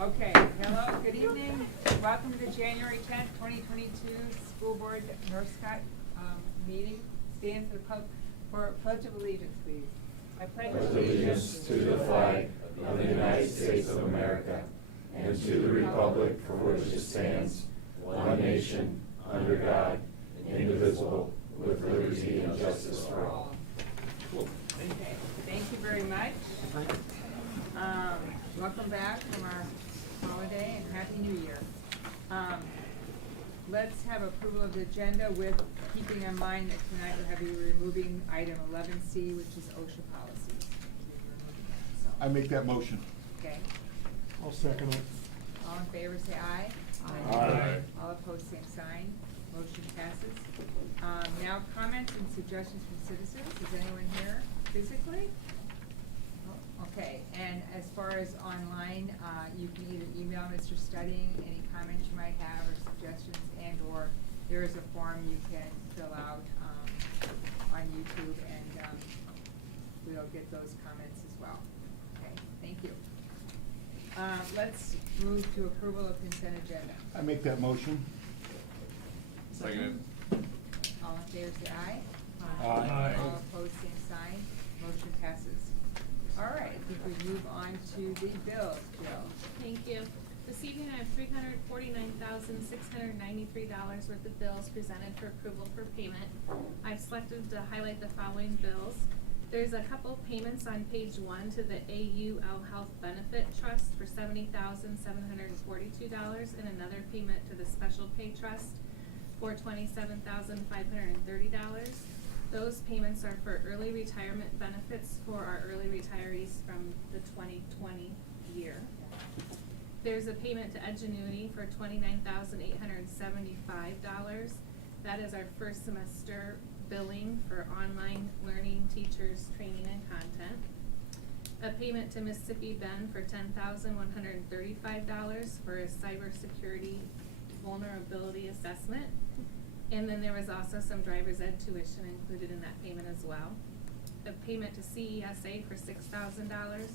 Okay, hello, good evening. Welcome to the January 10th, 2022 School Board Northscott meeting. Stand for Pledge of Allegiance, please. I pledge allegiance to the flag of the United States of America and to the republic for which it stands, one nation, under God, indivisible, with liberty and justice for all. Okay, thank you very much. Welcome back from our holiday and Happy New Year. Let's have approval of the agenda with keeping in mind that tonight we'll have you removing item 11C, which is OSHA policies. I make that motion. Okay. I'll second it. All in favor say aye. Aye. All opposed, same sign. Motion passes. Now comments and suggestions from citizens. Is anyone here physically? Oh, okay, and as far as online, you can either email Mr. Studying any comments you might have or suggestions, and or there is a form you can fill out on YouTube, and we'll get those comments as well. Okay, thank you. Let's move to approval of consent agenda. I make that motion. Second. All in favor say aye. Aye. All opposed, same sign. Motion passes. All right, I think we move on to the bills, Jill. Thank you. This evening I have $349,693 worth of bills presented for approval for payment. I've selected to highlight the following bills. There's a couple payments on page 1 to the AUL Health Benefit Trust for $70,742 and another payment to the Special Pay Trust for $27,530. Those payments are for early retirement benefits for our early retirees from the 2020 year. There's a payment to Edgenuity for $29,875. That is our first semester billing for online learning, teachers, training, and content. A payment to Mississippi Bend for $10,135 for a cybersecurity vulnerability assessment. And then there was also some driver's ed tuition included in that payment as well. A payment to CESA for $6,000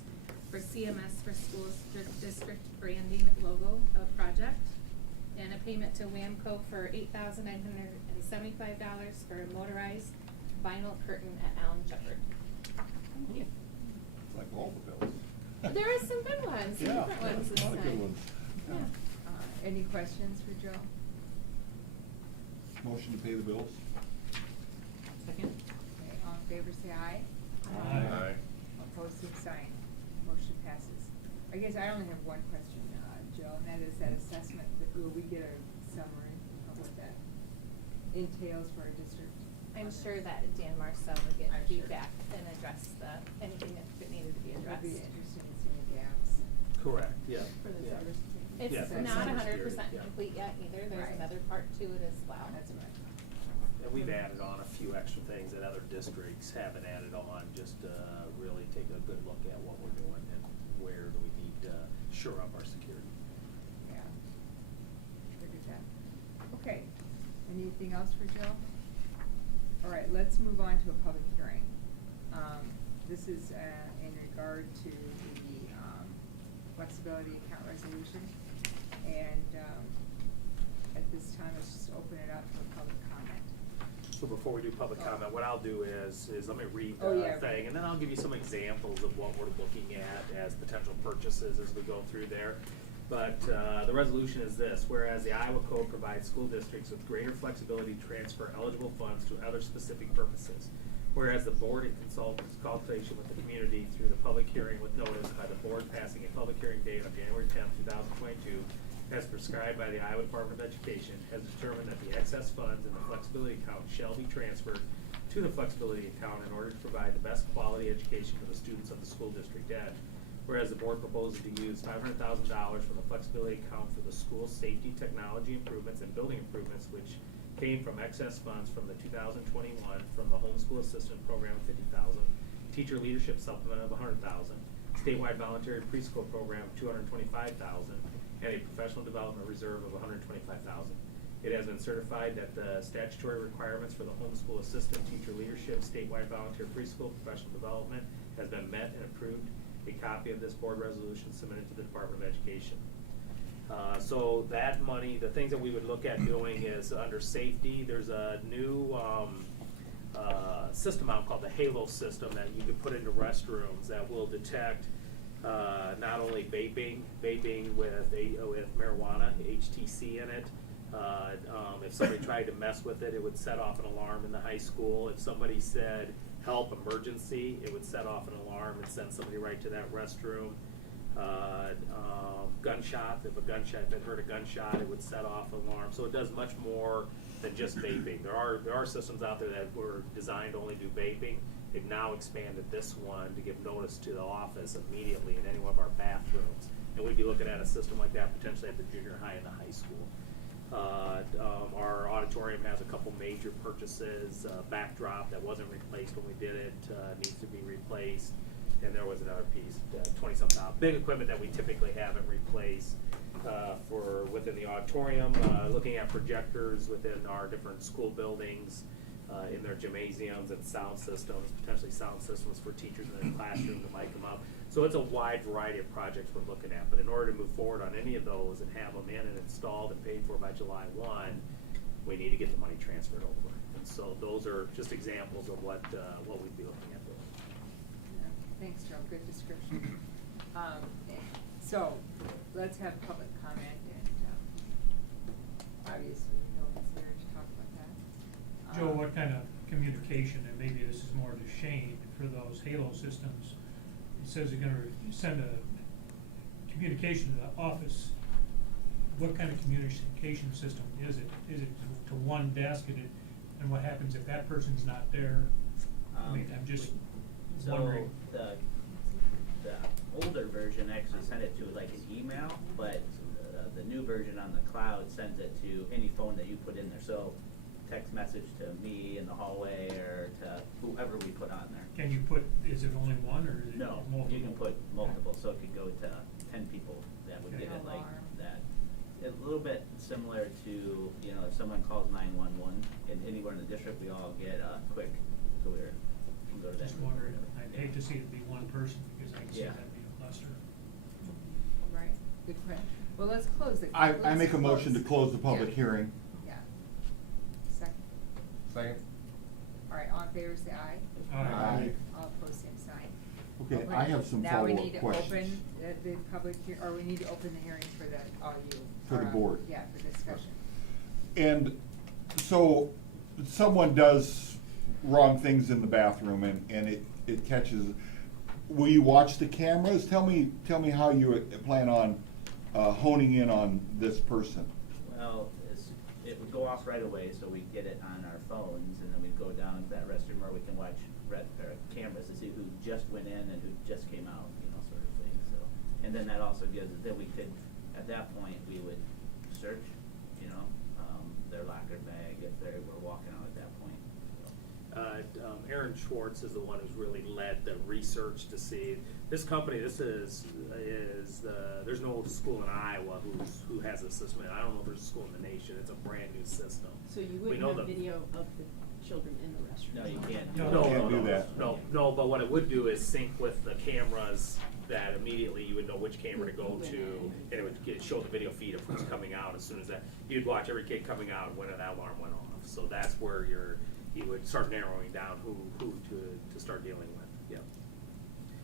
for CMS for Schools District Branding Logo project. And a payment to WAMCO for $8,975 for a motorized vinyl curtain at Allen Shepherd. Thank you. It's like all the bills. There is some good ones, some Yeah, different ones this a lot of good time. ones. Yeah. Any questions for Jill? Motion to pay the bills. Second. Okay, all in favor say aye. Aye. Opposed, same sign. Motion passes. I guess I only have one question, Jill, and that is that assessment, will we get a summary of what that entails for our district? I'm sure that Dan Marcel would get I'm sure. feedback and address anything that needed to be It'd addressed. be interesting to see the gaps Correct, yeah. for the yeah. cybersecurity. It's Yeah, for not cybersecurity, 100% yeah. complete yet either. There's Right. another part to it as well. That's right. And we've added on a few extra things that other districts haven't added on, just to really take a good look at what we're doing and where do we need to shore up our security. Yeah. Figured that. Okay. Anything else for Jill? All right, let's move on to a public hearing. This is in regard to the flexibility account resolution. And at this time, let's just open it up for public comment. So before we do public comment, what I'll do is let me read Oh, the yeah, thing, right. and then I'll give you some examples of what we're looking at as potential purchases as we go through there. But the resolution is this: whereas the Iowa Code provides school districts with greater flexibility to transfer eligible funds to other specific purposes. Whereas the board, in consultation with the community through the public hearing with notice by the board passing a public hearing date of January 10th, 2022, as prescribed by the Iowa Department of Education, has determined that the excess funds in the flexibility account shall be transferred to the flexibility account in order to provide the best quality education for the students of the school district ed. Whereas the board proposes to use $500,000 from the flexibility account for the school safety, technology improvements, and building improvements, which came from excess funds from the 2021 from the homeschool assistant program of $50,000, teacher leadership supplement of $100,000, statewide voluntary preschool program of $225,000, and a professional development reserve of $125,000. It has been certified that the statutory requirements for the homeschool assistant teacher leadership, statewide volunteer preschool professional development has been met and approved. A copy of this board resolution submitted to the Department of Education. So that money, the things that we would look at doing is under safety, there's a new system out called the Halo system that you can put into restrooms that will detect not only vaping with marijuana, HTC in it. If somebody tried to mess with it, it would set off an alarm in the high school. If somebody said help, emergency, it would set off an alarm and send somebody right to that restroom. Gunshot, if it heard a gunshot, it would set off an alarm. So it does much more than just vaping. There are systems out there that were designed to only do vaping. They've now expanded this one to give notice to the office immediately in any one of our bathrooms. And we'd be looking at a system like that potentially at the junior high and the high school. Our auditorium has a couple major purchases. Backdrop that wasn't replaced when we did it needs to be replaced. And there was another piece, 20-something out. Big equipment that we typically haven't replaced for within the auditorium. Looking at projectors within our different school buildings, in their gymnasiums and sound systems, potentially sound systems for teachers in the classroom to mic them up. So it's a wide variety of projects we're looking at. But in order to move forward on any of those and have them in and installed and paid for by July 1, we need to get the money transferred over. And so those are just examples of what we'd be looking at doing. Thanks, Joe, good description. So, let's have public comment, and obviously, no one's here to talk about that. Joe, what kind of communication, and maybe this is more to Shane, for those Halo systems? It says you're gonna send a communication to the office. What kind of communication system is it? Is it to one desk, and what happens if that person's not there? I mean, I'm just wondering. So the older version actually sent it to like an email, but the new version on the cloud sends it to any phone that you put in there. So text message to me in the hallway or to whoever we put on there. Can you put, is it only one, or is it No, multiple? you can put multiple, so it could go to 10 people that would Okay. get it like Alarm. that. A little bit similar to, you know, if someone calls 911 in anywhere in the district, we all get a quick, so we can go to that. Just wondering, I'd hate to see it be one person, because I can see Yeah. that being a cluster. Right, good question. Well, let's close it. I Let's make a motion to close the public Yeah. hearing. Yeah. Second. Second. All right, all in favor, say aye. Aye. All opposed, same sign. Okay, I have some Now we follow-up need to questions. open the public or we need to open the hearing for the, all you. For the board. Yeah, for discussion. And so, someone does wrong things in the bathroom and it catches, will you watch the cameras? Tell me how you plan on honing in on this person. Well, it would go off right away, so we get it on our phones, and then we'd go down to that restroom where we can watch cameras to see who just went in and who just came out, you know, sort of thing. So, and then that also gives, then we could, at that point, we would search, you know, their locker bag if they were walking out at that point. So. Aaron Schwartz is the one who's really led the research to see this company. This is there's no school in Iowa who has a system. I don't know if there's a school in the nation. It's a brand new system. So you We wouldn't know have the- video of the children in the restroom? No, you can't. No, Can't do that. No, but what it would do is sync with the cameras that immediately you would know which camera to go to, and it would show the video feed of who's coming out as soon as that. You'd watch every kid coming out when that alarm went off. So that's where you would start narrowing down who to start dealing with. Yeah.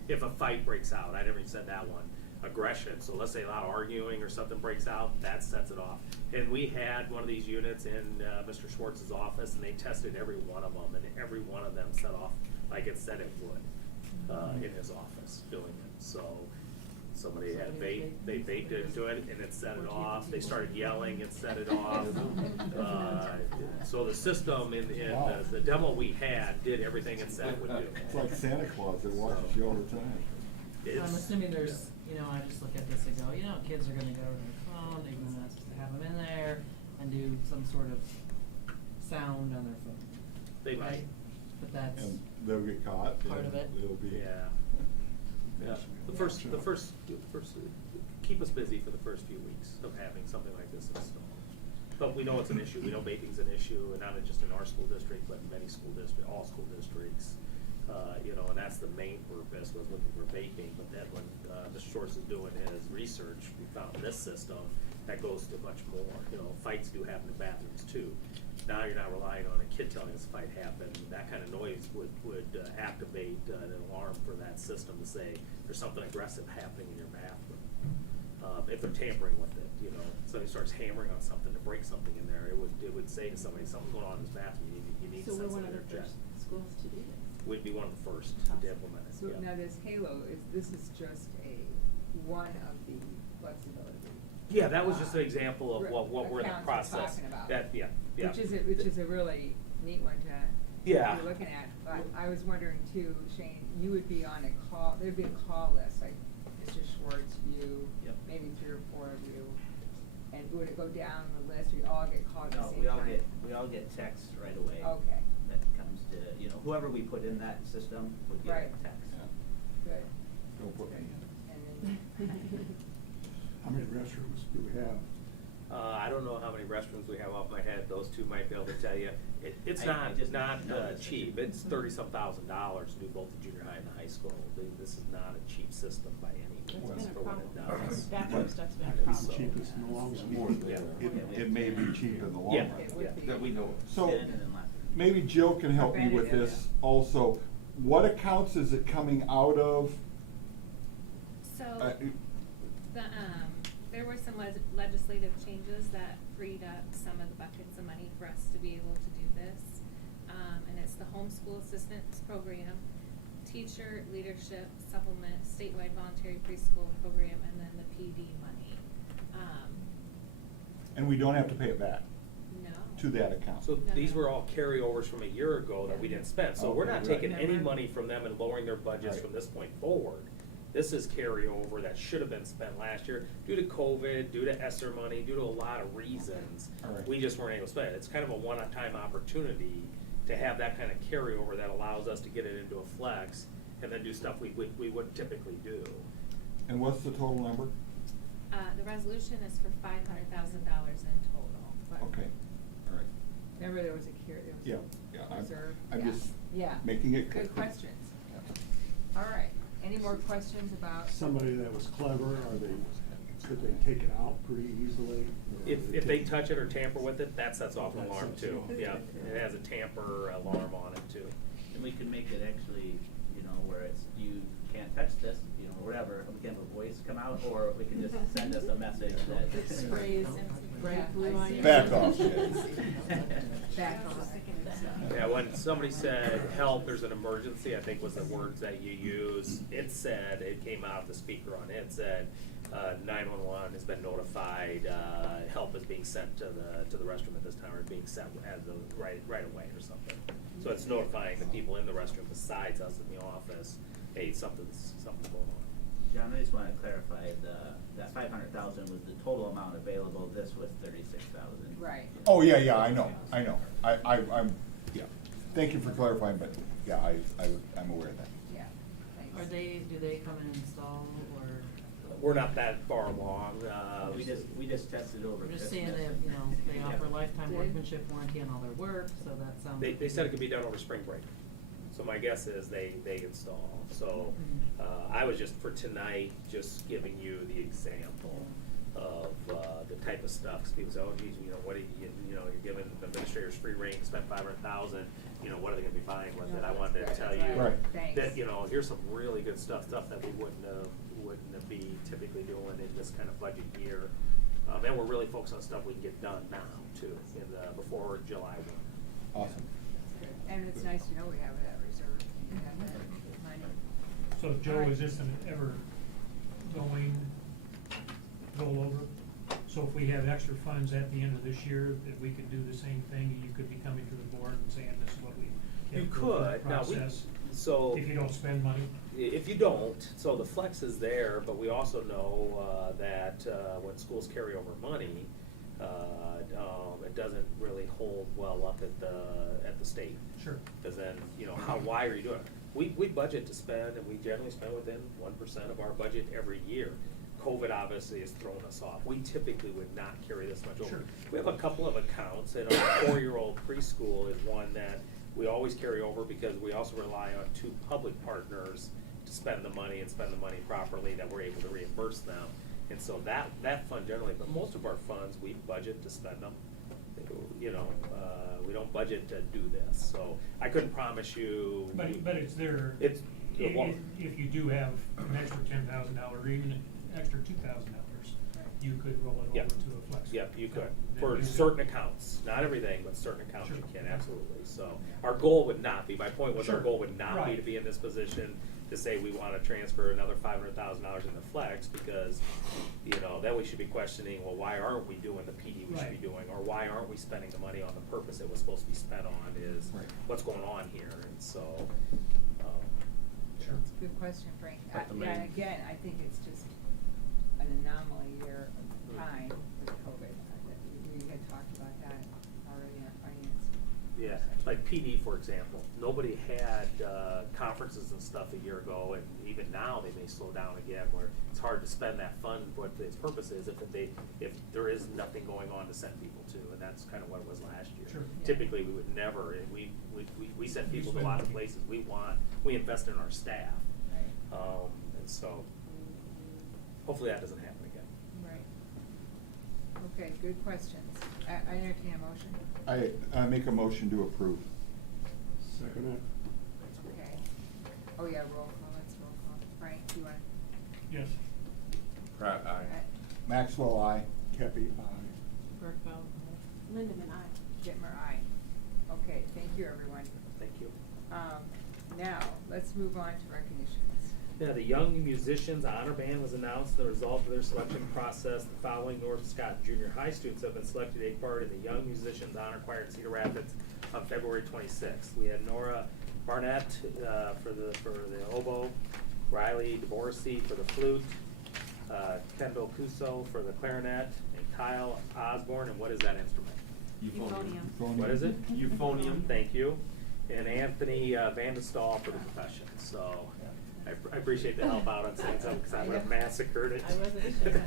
If a fight breaks out, I never even said that one. Aggression. So let's say a lot of arguing or something breaks out, that sets it off. And we had one of these units in Mr. Schwartz's office, and they tested every one of them, and every one of them set off like it said it would in his office doing it. So somebody had vape, they vaped into it, and it set it off. They started yelling, it set it off. So the system in the demo we had did everything it said it would do. It's like Santa Claus that watches you all the time. So I'm It's- assuming there's, you know, I just look at this and go, you know, kids are gonna go to their phone, they're gonna have them in there and do some sort of sound on their phone. They might. right? But that's, And they'll get caught. Part of and it. They'll be. Yeah. Yeah, the first, keep us busy for the first few weeks of having something like this installed. But we know it's an issue, we know vaping's an issue, and not just in our school district, but in many school districts, all school districts. You know, and that's the main purpose, was looking for vaping, but then when, Mr. Schwartz is doing his research, we found this system that goes to much more. You know, fights do happen in bathrooms too. Now you're not relying on a kid telling us a fight happened. That kind of noise would activate an alarm for that system to say there's something aggressive happening in your bathroom. If they're tampering with it, you know, somebody starts hammering on something to break something in there, it would say to somebody, something's going on in this bathroom, you need to So send we're one somebody of to the check. first schools to do this. We'd be one of the first to implement it, So yeah. now this Halo, this is just one of the flexibility. Yeah, that was just an example of what we're in the accounts we're process. talking about. That, yeah. Which is a really neat one to Yeah. be looking at. But I was wondering too, Shane, you would be on a call, there'd be a call list, like Mr. Schwartz, you, Yep. maybe 3 or 4 of you. And would it go down the list, or you all get called at the No, same time? we all get texts right away. Okay, That comes to, you know, whoever we put in that system would get Right. a text. good. Don't put me in. And then, How many restrooms do we have? I don't know how many restrooms we have off my head, those two might be able to tell you. It's I not just noticed. cheap, it's $30-some thousand to do both the junior high and the high school. This is not a cheap system by any That's means been a for what it problem. does. Bathroom stuff's been a That could be problem. the cheapest in the long More, run. Yeah. it may be cheap in the long Yeah, run. It would be. that we know of. So, Spin and then left. maybe Jill can help me with Preventative, this also. What accounts is it coming out of? So, Uh, there were some legislative changes that freed up some of the buckets of money for us to be able to do this. And it's the Homeschool Assistance Program, Teacher Leadership Supplement, Statewide Voluntary Preschool Program, and then the PD money. And we don't have to pay it back No. to that account? So No, these no. were all carryovers from a year ago that we didn't spend, so we're not Okay, taking right. any money from them and lowering their budgets Right. from this point forward. This is carryover that should have been spent last year due to COVID, due to ESSER money, due to a lot of reasons. All right. We just weren't able to spend it. It's kind of a one-time opportunity to have that kind of carryover that allows us to get it into a flex and then do stuff we wouldn't typically do. And what's the total number? The resolution is for $500,000 in total. but Okay, all right. remember there was a there was Yeah, a yeah, reserve? I'm Yeah. just Yeah. making it clear. Good questions. All right, any more questions about? Somebody that was clever, could they take it out pretty easily? or If they touch it or tamper with it, that sets off an That alarm sets too. it off. Yeah, it has a tamper alarm on it too. And we can make it actually, you know, where it's, you can't touch this, you know, whatever, we can have a voice come out, or we can just send us a message that. It sprays bright blue on your. Back off, Jay. Back off. Yeah, when somebody said, help, there's an emergency, I think was the words that you use, it said, it came out, the speaker on it said, 911 has been notified, help is being sent to the restroom at this time, or being sent as of right away or something. So it's notifying the people in the restroom besides us in the office, hey, something's going on. John, I just wanna clarify, that 500,000 was the total amount available, this was 36,000. Right. Oh, yeah, I know. I'm, yeah. Thank you for clarifying, but yeah, I'm aware of that. Yeah, thanks. Do they come and install, or, We're not that far along, We just tested over I'm Christmas. just saying that, they offer lifetime Did? workmanship warranty on all their work, so that sounds. They said it could be done over spring break. So my guess is they install. So, I was just, for tonight, just giving you the example of, the type of stuff. 'Cause people say, oh geez, what do you're giving administrators free reign to spend 500,000, what are they gonna be buying with it? I wanted to tell you Right. Thanks. that, here's some really good stuff that we wouldn't be typically doing in this kind of budget year. And we're really focused on stuff we can get done now too, before July 1. Awesome. And it's nice to know we have that reserve, we have that money. So Joe, is this an ever going rollover? So if we have extra funds at the end of this year, that we could do the same thing, you could be coming to the board and saying this is what we You have to go through the could, now process. so. If you don't spend money. If you don't, so the flex is there, but we also know that when schools carry over money, it doesn't really hold well up at the state. Sure. Because then, why are you doing it? We budget to spend, and we generally spend within 1% of our budget every year. COVID obviously has thrown us off. We typically would not carry this much over. Sure. We have a couple of accounts, and our 4-year-old preschool is one that we always carry over because we also rely on 2 public partners to spend the money and spend the money properly, that we're able to reimburse them. And so that fund generally, but most of our funds, we budget to spend them. You know, we don't budget to do this, so I couldn't promise you. But it's there. It's, If you do have an extra $10,000 or even an extra $2,000, you could roll it Yep. over to a flex. Yep, you could, Then for use it. certain accounts, not everything, but certain accounts you Sure. can, absolutely. So, our goal would not be, my point was, our Sure. goal would not be Right. to be in this position to say we wanna transfer another $500,000 into flex, because, you know, then we should be questioning, well, why aren't we doing the PD we should be Right. doing? Or why aren't we spending the money on the purpose it was supposed to be spent on, is Right. what's going on here, and so, Sure. That's a good question, Frank. But the Yeah, main- and again, I think it's just an anomaly year of time with COVID. We had talked about that already in our finance. yeah, like PD, for example, nobody had conferences and stuff a year ago, and even now they may slow down again, where it's hard to spend that fund what its purpose is if there is nothing going on to send people to, and that's kind of what it was last year. Sure. Yeah. Typically, we would never, we send people to a lot of places, we invest in our staff. Right. And so, hopefully that doesn't happen again. Right. Okay, good questions. I entertain a motion. I make a motion to approve. Second it. Okay. Oh, yeah, roll call, let's roll call. Frank, do you want? Yes. Pratt, aye. Maxwell, aye. Kepi, aye. Berkfeld, Lindemann, aye. Dittmer, aye. Okay, thank you, everyone. Thank you. Now, let's move on to recognitions. Yeah, the Young Musicians Honor Band was announced. The result of their selection process, the following North Scott Junior High students have been selected to take part in the Young Musicians Honor Choir in Cedar Rapids on February 26th. We had Nora Barnett for the oboe, Riley DeBorsey for the flute, Kendall Cuso for the clarinet, and Kyle Osborne, and what is that instrument? Euphonium. What is it? Euphonium. Thank you. And Anthony Vandestall for the percussion. So I appreciate the help out on saying something, because I would have massacred it. I wasn't sure.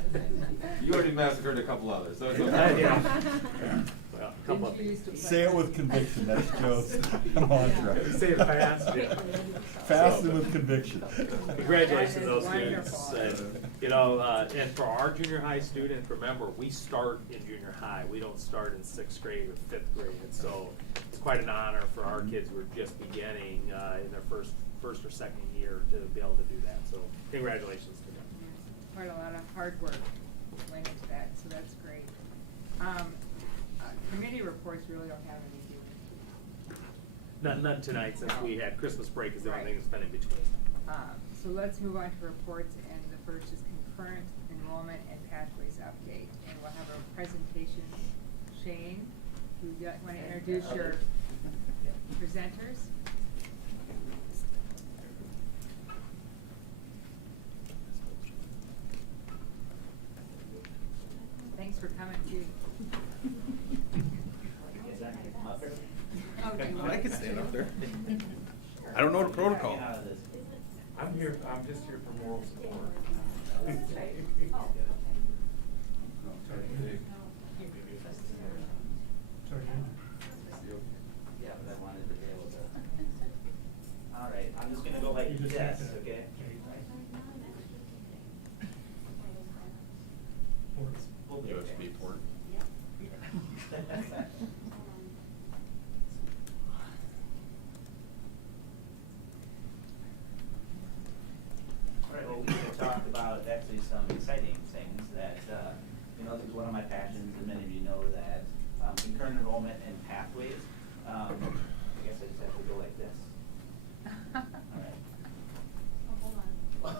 You already massacred a couple others, so it's okay. Yeah. Well, a couple of Didn't you used to things. play? Say it with conviction, that's Joe's mantra. Say it fast, yeah. Fast So- and with conviction. Congratulations to That those is students. wonderful. You know, and for our junior high students, remember, we start in junior high. We don't start in 6th grade or 5th grade. And so it's quite an honor for our kids who are just beginning in their first or second year to be able to do that. So congratulations to them. Quite a lot of hard work went into that, so that's great. Committee reports really don't have anything. None tonight, since we had Christmas break is the only Right. thing that's been in between. So let's move on to reports, and the first is concurrent enrollment and pathways update. And we'll have a presentation. Shane, do you want to introduce your presenters? Thanks for coming, too. Is that gonna come up or? Oh, do you want I can to? stand up there. I don't know the protocol. How is this? I'm just here for moral support. Sorry. Yeah, but I wanted to be able to. All right, I'm just gonna go like You just have this, to- okay? We'll be okay. USB port. All right, well, we could talk about actually some exciting things that, this is one of my passions, and many of you know that, concurrent enrollment and pathways. I guess I just have to go like this. All right. Oh, hold on.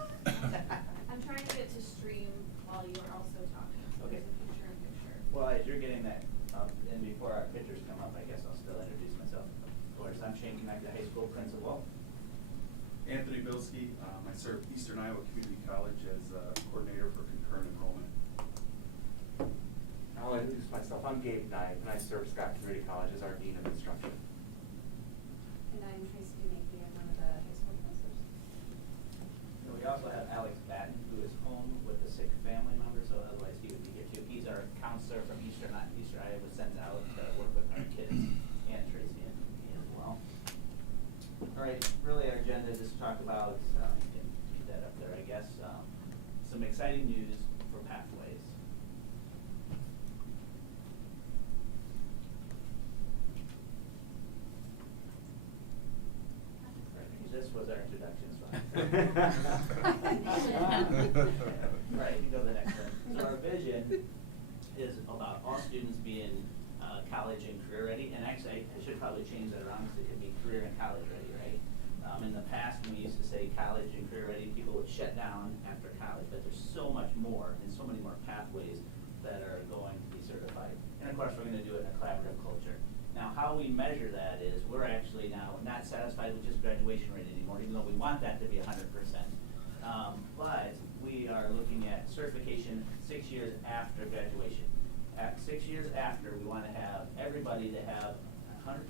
I'm trying to get to stream while you are also talking. So Okay. there's a picture in picture. Well, as you're getting that up, and before our pictures come up, I guess I'll still introduce myself. Of course, I'm Shane Connected High School Principal. Anthony Bilski, I serve Eastern Iowa Community College as coordinator for concurrent enrollment. I'll introduce myself. I'm Gabe Knight, and I serve Scott Community College as our Dean of Instruction. And I'm Tracy Napier, I'm one of the high school counselors. And we also have Alex Batten, who is home with a sick family. right, really our agenda is to talk about, you can keep that up there, I guess, some exciting news for Pathways. This was our introduction slide. Right, you go to the next one. So our vision is about all students being college and career ready, and actually I should probably change that around because it could be career and college ready, right? In the past, when we used to say college and career ready, people would shut down after college, but there's so much more and so many more pathways that are going to be certified. And of course, we're going to do it in a collaborative culture. Now, how we measure that is we're actually now not satisfied with just graduation rate anymore, even though we want that to be 100%. But we are looking at certification 6 years after graduation. At 6 years after, we want to have everybody to have 100%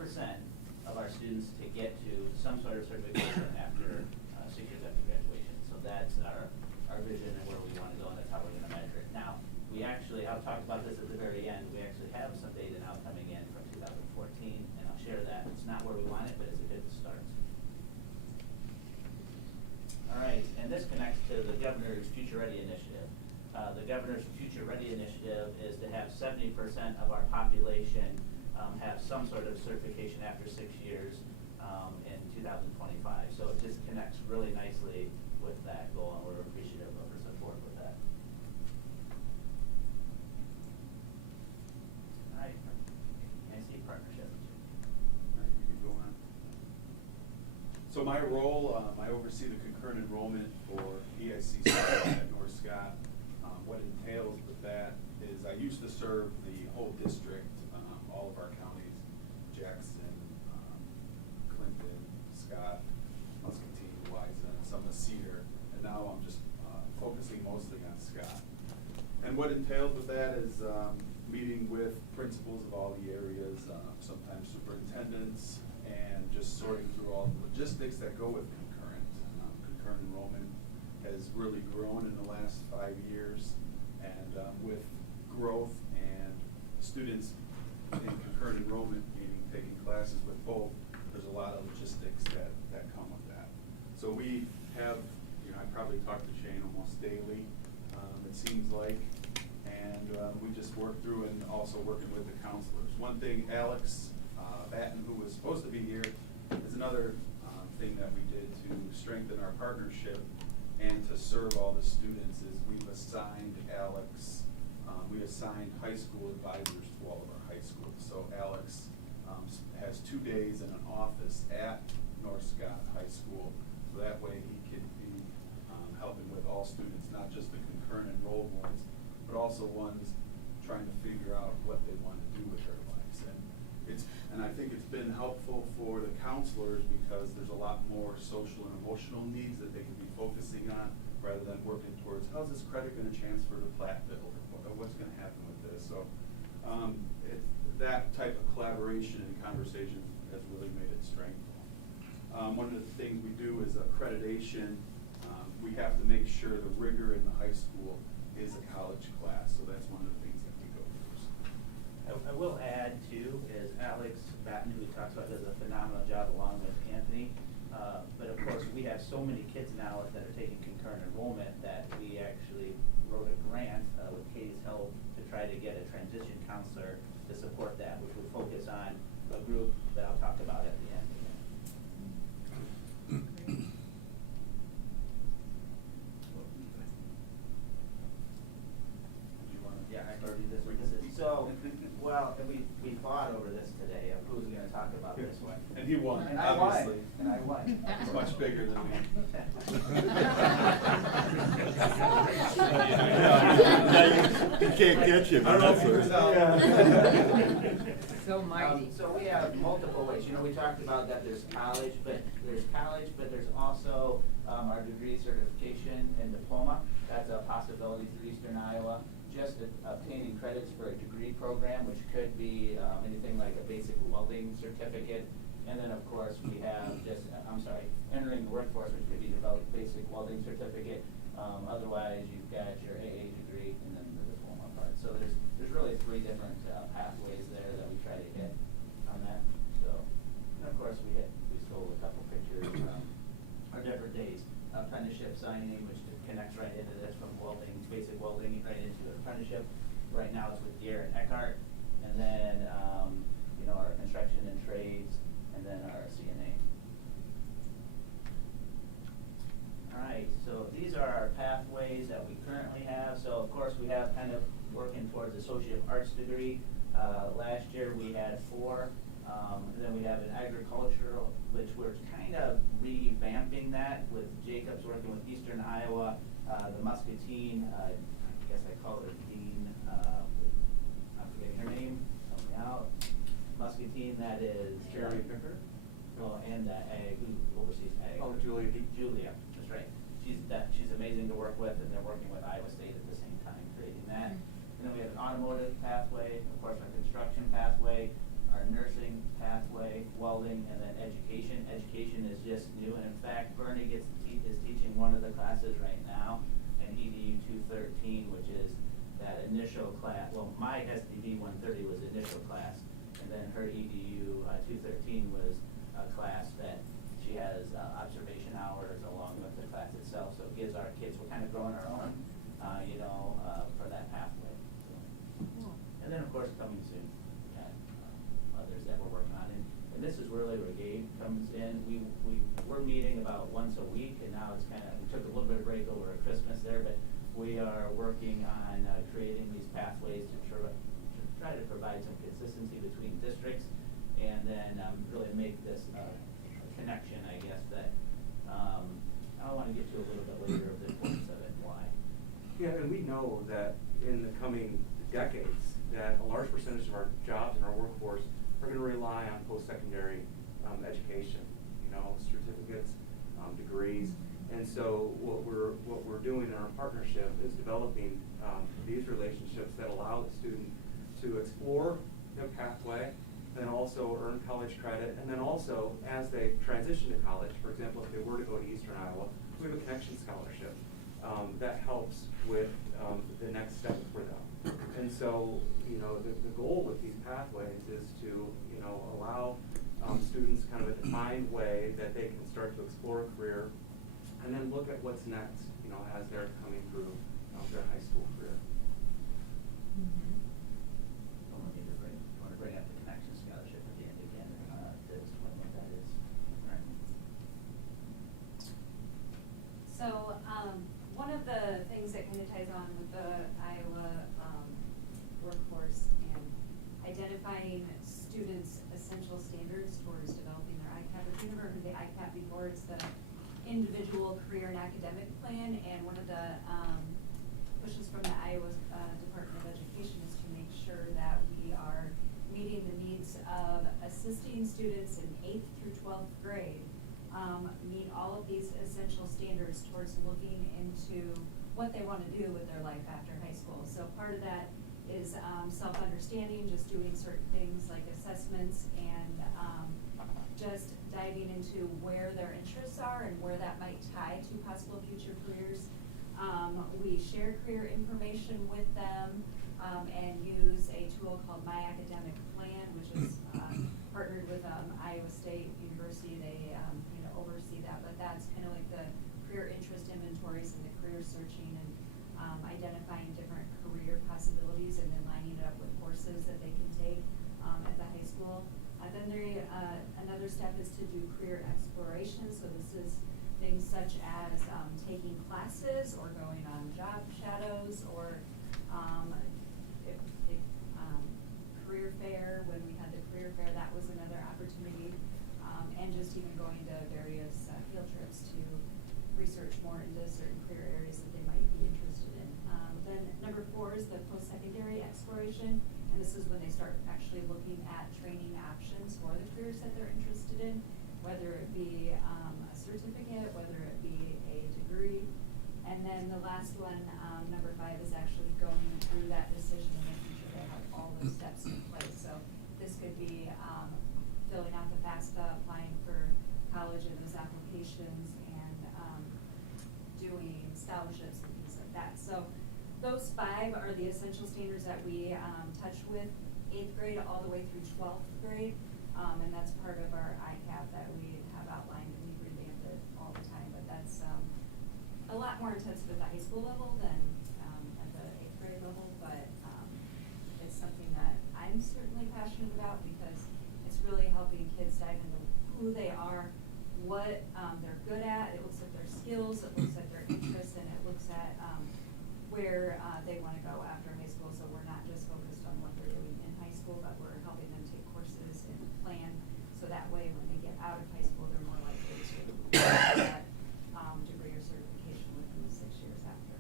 of our students to get to some sort of certification after 6 years after graduation. So that's our vision and where we want to go, and that's how we're going to measure it. Now, we actually, I'll talk about this at the very end, we actually have some data now coming in from 2014, and I'll share that. It's not where we want it, but it's a good start. All right, and this connects to the Governor's Future Ready Initiative. The Governor's Future Ready Initiative is to have 70% of our population have some sort of certification after 6 years in 2025. So it just connects really nicely with that goal, and we're appreciative of her support with that. All right, NC partnership. All right, you can go on. So my role, I oversee the concurrent enrollment for EIC at North Scott. What entails with that is I used to serve the whole district, all of our counties, Jackson, Clinton, Scott, Muscatine, Wisen, some of Cedar, and now I'm just focusing mostly on Scott. And what entails with that is meeting with principals of all the areas, sometimes superintendents, and just sorting through all the logistics that go with concurrent. Concurrent enrollment has really grown in the last 5 years, and with growth and students in concurrent enrollment, meaning taking classes with both, there's a lot of logistics that come with that. So we have, I probably talk to Shane almost daily, it seems like, and we just work through and also working with the counselors. One thing, Alex Batten, who was supposed to be here, is another thing that we did to strengthen our partnership and to serve all the students is we've assigned Alex, we assigned high school advisors to all of our high schools. So Alex has 2 days in an office at North Scott High School. So that way he can be helping with all students, not just the concurrent enrolled ones, but also ones trying to figure out what they want to do with their lives. And I think it's been helpful for the counselors because there's a lot more social and emotional needs that they can be focusing on rather than working towards how's this credit going to transfer to Platteville or what's going to happen with this. So that type of collaboration and conversation has really made it strengthful. One of the things we do is accreditation. We have to make sure the rigor in the high school is a college class. So that's one of the things that we go through. I will add too, is Alex Batten, who we talked about, does a phenomenal job along with Anthony. But of course, we have so many kids now that are taking concurrent enrollment that we actually wrote a grant with Katie's help to try to get a transition counselor to support that, which would focus on a group that I'll talk about at the end. Yeah, I can do this one. So, well, and we fought over this today of who's going to talk about this one. And he won, and obviously. I won. He's much bigger than me. You can't catch him. I don't know if he was out. So mighty. So we have multiple ways. We talked about that there's college, but there's also our degree certification and diploma. That's a possibility through Eastern Iowa. Just obtaining credits for a degree program, which could be anything like a basic welding certificate. And then, of course, we have entering the workforce, which could be developed basic welding certificate. Otherwise, you've got your AA degree and then the diploma part. So there's really 3 different pathways there that we try to hit on that. So, and of course, we stole a couple pictures signing, which connects right into this from welding, basic welding, right into apprenticeship. Right now it's with Garrett Eckhart, and then, you know, our construction and trades, and then our CNA. Alright, so these are our pathways that we currently have. So of course we have kind of working towards associate of arts degree. Last year we had 4. And then we have an agricultural, which we're kind of revamping that with Jacobs working with Eastern Iowa, the Muscatine, I guess I call her Dean, I'm forgetting her name, help me out. Muscatine, that is. Jeremy Picker? Oh, and ag, who oversees ag? Oh, Julia. Julia, that's right. She's amazing to work with, and they're working with Iowa State at the same time, creating that. And then we have an automotive pathway, of course, our construction pathway, our nursing pathway, welding, and then education. Education is just new, and in fact, Bernie is teaching one of the classes right now, and EDU 213, which is that initial class. Well, my SDB 130 was initial class, and then her EDU 213 was a class that she has observation hours along with the class itself, so it gives our kids, we're kind of growing our own, you know, for that pathway. So. And then, of course, coming soon, we got others that we're working on. And this is really where Gabe comes in. We're meeting about once a week, and now it's kind of, we took a little bit of break over Christmas there, but we are working on creating these pathways to try to provide some consistency between districts, and then really make this connection, I guess, that I want to get to a little bit later of the importance of it and why. Yeah, and we know that in the coming decades, that a large percentage of our jobs and our workforce are going to rely on post-secondary education, you know, certificates, degrees. And so what we're doing in our partnership is developing these relationships that allow the student to explore their pathway, then also earn college credit, and then also as they transition to college, for example, if they were to go to Eastern Iowa, we have a connection scholarship that helps with the next step for them. And so, you know, the goal with these pathways is to, you know, allow students kind of a defined way that they can start to explore a career, and then look at what's next, you know, as they're coming through their high school career. I want to bring up the connection scholarship again to explain what that is. Right. So, one of the things that kind of ties on with the Iowa workforce and identifying students' essential standards towards developing their ICAP. If you've never heard of the ICAP before, it's the individual career and academic plan, and one of the pushes from the Iowa Department of Education is to make sure that we are meeting the needs of assisting students in 8th through 12th grade meet all of these essential standards towards looking into what they want to do with their life after high school. So part of that is self-understanding, just doing certain things like assessments, and just diving into where their interests are and where that might tie to possible future careers. We share career information with them and use a tool called My Academic Plan, which is partnered with Iowa State University. They oversee that, but that's kind of like the career interest inventories and the career searching and identifying different career possibilities and then lining it up with courses that they can take at the high school. Then another step is to do career exploration. So this is things such as taking classes or going on job shadows, or career fair. When we had the career fair, that was another opportunity. And just even going to various field trips to research more into certain career areas that they might be interested in. Then number 4 is the post-secondary exploration, and this is when they start actually looking at training options for the careers that they're interested in, whether it be a certificate, whether it be a degree. And then the last one, number 5, is actually going through that decision and making sure they have all those steps in place. So this could be filling out the FAFSA, applying for college and those applications, and doing scholarships and things like that. So those 5 are the essential standards that we touch with 8th grade all the way through 12th grade, and that's part of our ICAP that we have outlined, and we revamp it all the time. But that's a school level than at the 8th grade level, but it's something that I'm certainly passionate about because it's really helping kids dive into who they are, what they're good at. It looks at their skills, it looks at their interests, and it looks at where they want to go after high school. So we're not just focused on what they're doing in high school, but we're helping them take courses and plan so that way when they get out of high school, they're more likely to get that degree or certification within the 6 years after.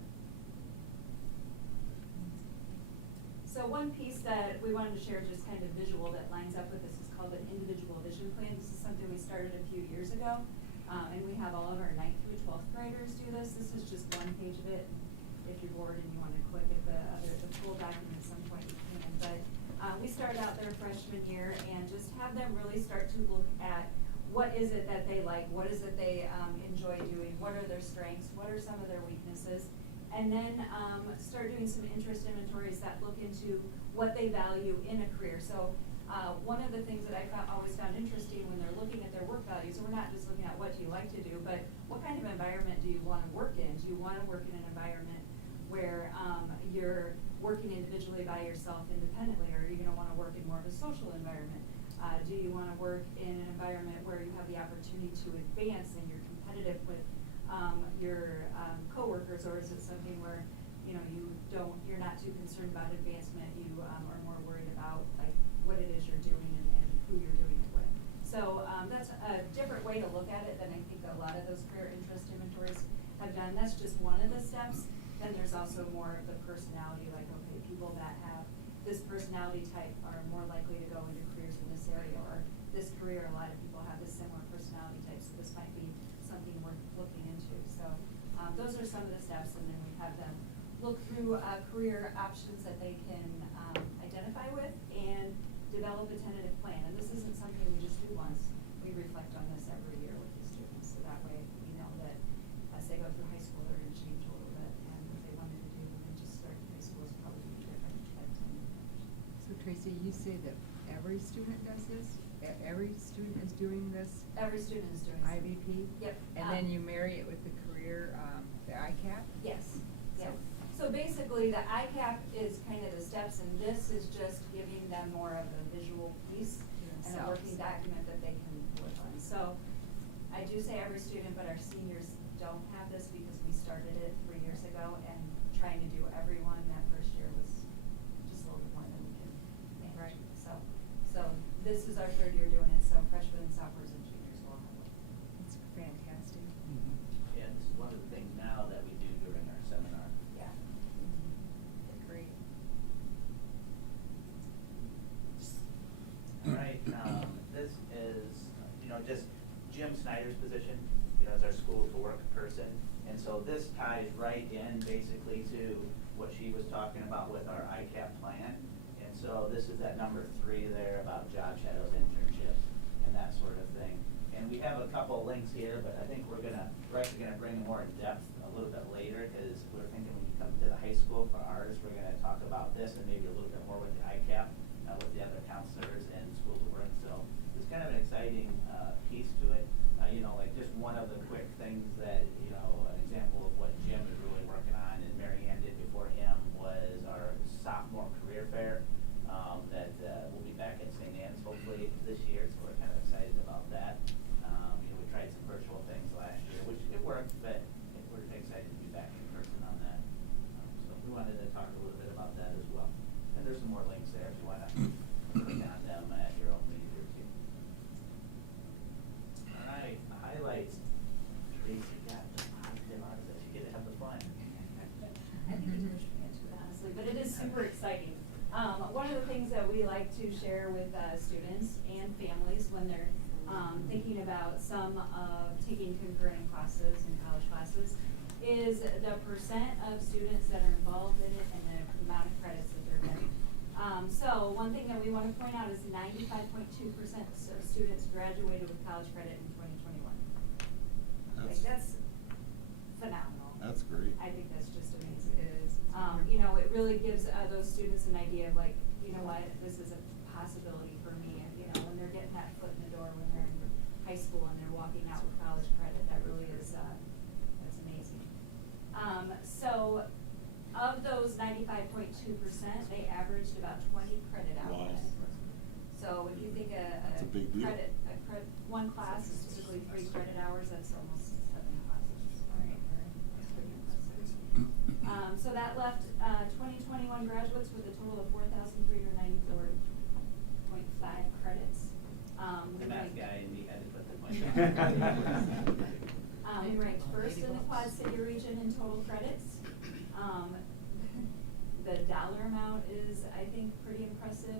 So one piece that we wanted to share, just kind of visual, that lines up with this is called an individual vision plan. This is something we started a few years ago, and we have all of our 9th through 12th graders do this. This is just one page of it. If you're bored and you want to click at the full document at some point, you can. But we started out their freshman year and just have them really start to look at what is it that they like, what is it they enjoy doing, what are their strengths, what are some of their weaknesses, and then start doing some interest inventories that look into what they value in a career. So one of the things that I always found interesting when they're looking at their work values, we're not just looking at what do you like to do, but what kind of environment do you want to work in? Do you want to work in an environment where you're working individually by yourself independently, or are you going to want to work in more of a social environment? Do you want to work in an environment where you have the opportunity to advance and you're competitive with your coworkers, or is it something where you're not too concerned about advancement, you are more worried about like what it is you're doing and who you're doing it with? So that's a different way to look at it than I think a lot of those career interest inventories have done. That's just one of the steps. Then there's also more of the personality, like, okay, people that have this personality type are more likely to go into careers in this area, or this career, a lot of people have this similar personality type, so this might be something worth looking into. So those are some of the steps, and then we have them look through career options that they can identify with and develop a tentative plan. And this isn't something we just do once. We reflect on this every year with the students, so that way we know that as they go through high school, they're going to change a little bit, and what they wanted to do when they just started high school is probably going to be different at 10 years. So Tracy, you say that every student does this? Every student is doing this? Every student is doing this. IVP? Yep. And then you marry it with the career, the ICAP? Yes. So- Yep. So basically, the ICAP is kind of the steps, and this is just giving them more of a visual piece and a Themselves. working document that they can work on. So I do say every student, but our seniors don't have this because we started it 3 years ago, and trying to do everyone that first year was just a little bit more than we could manage. Right. So this is our 3rd year doing it, so freshmen, sophomores, and juniors will have it. It's fantastic. Yeah, this is one of the things now that we do during our seminar. Yeah. Great. All right, this is, just Jim Snyder's position, as our school to work person. And so this ties right in basically to what she was talking about with our ICAP plan. And so this is that number 3 there about job shadows, internships, and that sort of thing. And we have a couple of links here, but I think we're actually gonna bring more in depth a little bit later, because we're thinking when you come to the high school for ours, we're gonna talk about this and maybe a little bit more with the ICAP, with the other counselors and school to work. So it's kind of an exciting piece to it. Like just one of the quick things that, an example of what Jim is really working on, and Mary Ann did before him, was our sophomore career fair that will be back at St. Anne's hopefully this year, so we're kind of excited about that. We tried some virtual things last year, which it worked, but we're excited to be back in person on that. So we wanted to talk a little bit about that as well. And there's some more links there if you want to click on them at your own leisure too. All right, the highlights. Tracy got the positive out of this. You get to have the fun. I think it's pushed me into it, honestly, but it is super exciting. One of the things that we like to share with students and families when they're thinking about some of taking concurrent classes and college classes is the percent of students that are involved in it and the amount of credits that they're getting. So one thing that we want to point out is 95.2% of students graduated with college credit in 2021. That's phenomenal. That's great. I think that's just amazing. It is. It really gives those students an idea of like, what, this is a possibility for me. And, when they're getting that foot in the door when they're in high school and they're walking out with college credit, that really is, that's amazing. So they averaged about 20 credit Wow. hours. So if you think That's a big deal. one class is typically 3 credit hours, that's almost 7 classes. That's pretty impressive. So that left 2021 graduates with a total of 4,394.5 credits. The math guy in me had to put the point. We ranked first in the Quad City region in total credits. The dollar amount is, I think, pretty impressive,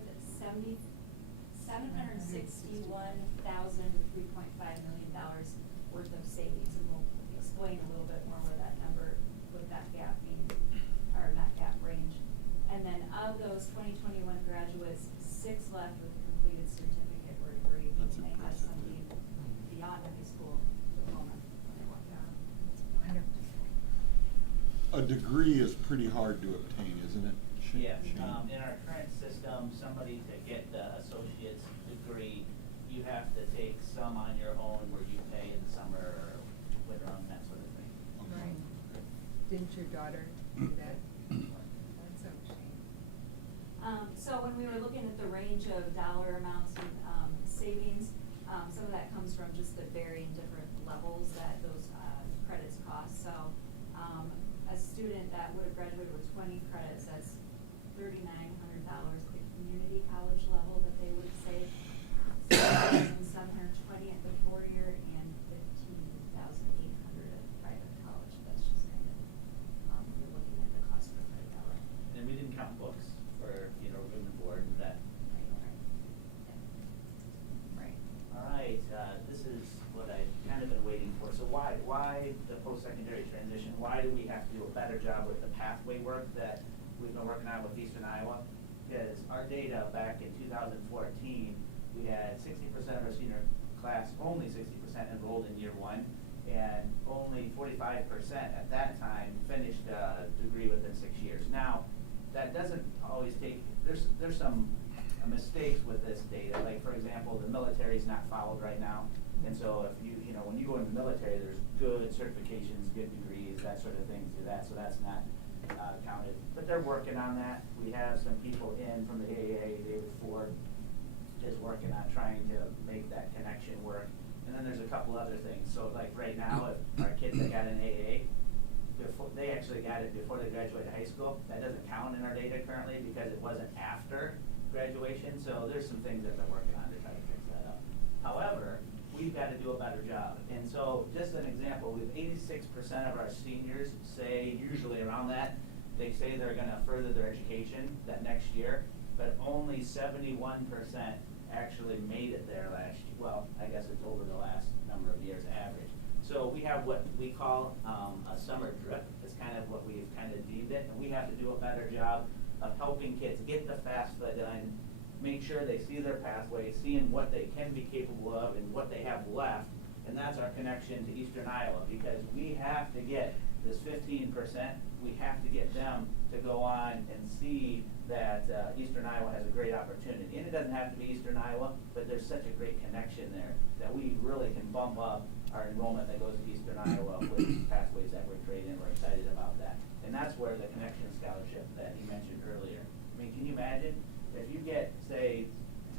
$761,003.5 million worth of savings, and we'll explain a little bit more where that number, what that gap means, or not gap, range. And then of those 2021 graduates, 6 left with a completed certificate or degree, That's meaning they had impressive. something beyond a high school diploma when they walked out. A degree is pretty hard to obtain, isn't it? Yeah, Shane? in our current system, somebody to get the associate's degree, you have to take some on your own where you pay in the summer or winter on that sort of thing. Okay. Right. Didn't your daughter do that? That's so shame. So when we were looking at the range of dollar amounts and savings, some of that comes from just the varying different levels that those credits cost. So a student that would have graduated with 20 credits, that's $3,900 at the community college level that they would save, $720 at the 4-year, and $15,800 at the private college. That's just kind of we're looking at the cost per credit hour. And we didn't count books for, room and board and that. Right. All right, this is what I've kind of been waiting for. So why the post-secondary transition? Why do we have to do a better job with the pathway work that we've been working on with Eastern Iowa? Because our data back in 2014, we had 60% of our senior class, only 60% enrolled in year 1, and only 45% at that time finished a degree within 6 years. Now, that doesn't always take, there's some mistakes with this data. Like, for example, the military is not followed right now. And so if when you go in the military, there's good certifications, good degrees, that sort of thing through that. So that's not counted. But they're working on that. We have some people in from the AAA, David Ford, is working on trying to make that connection work. And then there's a couple other things. So like right now, if our kids that got an AA, they actually got it before they graduated high school. That doesn't count in our data currently because it wasn't after graduation. So there's some things that they're working on to try to fix that up. However, we've got to do a better job. And so just an example, we have 86% of our seniors say, usually around that, they say they're going to further their education that next year, but only 71% actually made it there last year. Well, I guess it's over the last number of years average. So we have what we call a summer drip. It's kind of what we've kind of deemed it, and we have to do a better job of helping kids get the FAFSA done, make sure they see their pathway, seeing what they can be capable of and what they have left, and that's our connection to Eastern Iowa, because we have to get this 15%, we have to get them to go on and see that Eastern Iowa has a great opportunity. And it doesn't have to be Eastern Iowa, but there's such a great connection there that we really can bump up our enrollment that goes to Eastern Iowa with pathways that we're creating. We're excited about that. And that's where the Connection Scholarship that you mentioned earlier. I mean, can you imagine if you get, say,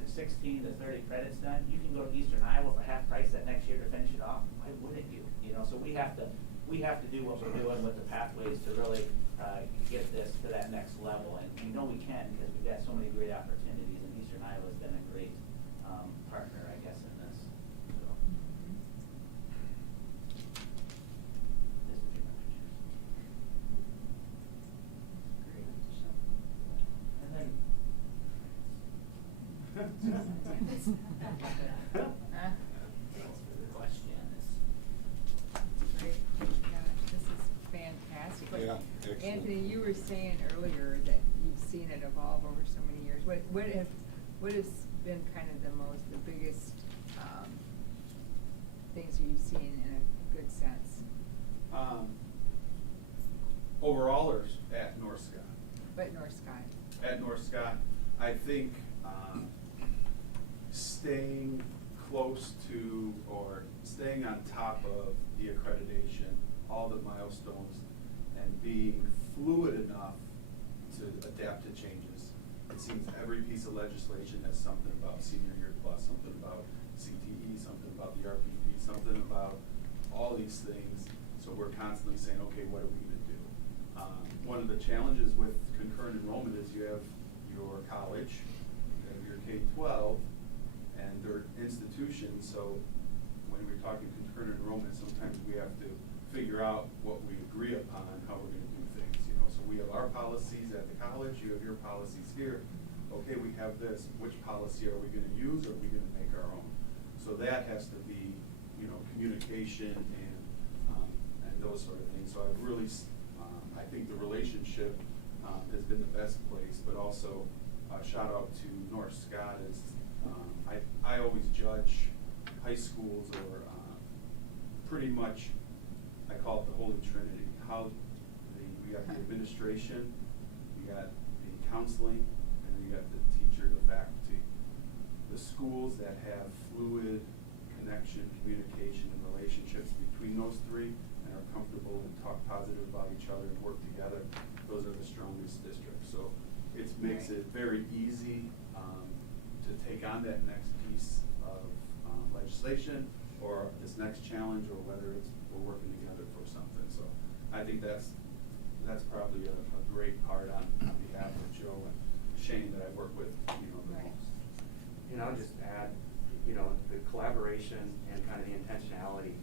16 to 30 credits done, you can go to Eastern Iowa for half price that next year to finish it off. Why wouldn't you? So we have to do what we're doing with the pathways to really get this to that next level. And we know we can because we've got so many great opportunities, and Eastern Iowa has been a great partner, I guess, in this. So. This would be my pictures. And then thanks for the question. Great. Yeah, this is fantastic. Yeah, excellent. Anthony, you were saying earlier that you've seen it evolve over so many years. What has been kind of the biggest things you've seen in a good sense? Overall, or at North Scott? But North Scott. At North Scott, I think staying close to or staying on top of the accreditation, all the milestones, and being fluid enough to adapt to changes. It seems every piece of legislation has something about senior year plus, something about CTE, something about the RPP, something about all these things. So we're constantly saying, okay, what are we gonna do? One of the challenges with concurrent enrollment is you have your college, you have your K-12, and they're institutions. So when we're talking concurrent enrollment, sometimes we have to figure out what we agree upon, how we're gonna do things, you know. So we have our policies at the college, you have your policies here. Okay, we have this, which policy are we gonna use, or are we gonna make our own? So that has to be, you know, communication and those sort of things. So I've really, I think the relationship has been the best place, but also shout out to North Scott is, I always judge high schools or pretty much, I call it the Holy Trinity. We got the administration, we got the counseling, and then you got the teacher, the faculty. The schools that have fluid connection, communication, and relationships between those three and are comfortable and talk positive about each other and work together, those are the strongest districts. So it makes it very easy to take on that next piece of legislation or this next challenge, or whether it's we're working together for something. So I think that's probably a great part on behalf of Joe and Shane that I work with, you know, the most. You know, I'll just add, you know, the collaboration and kind of the intentionality.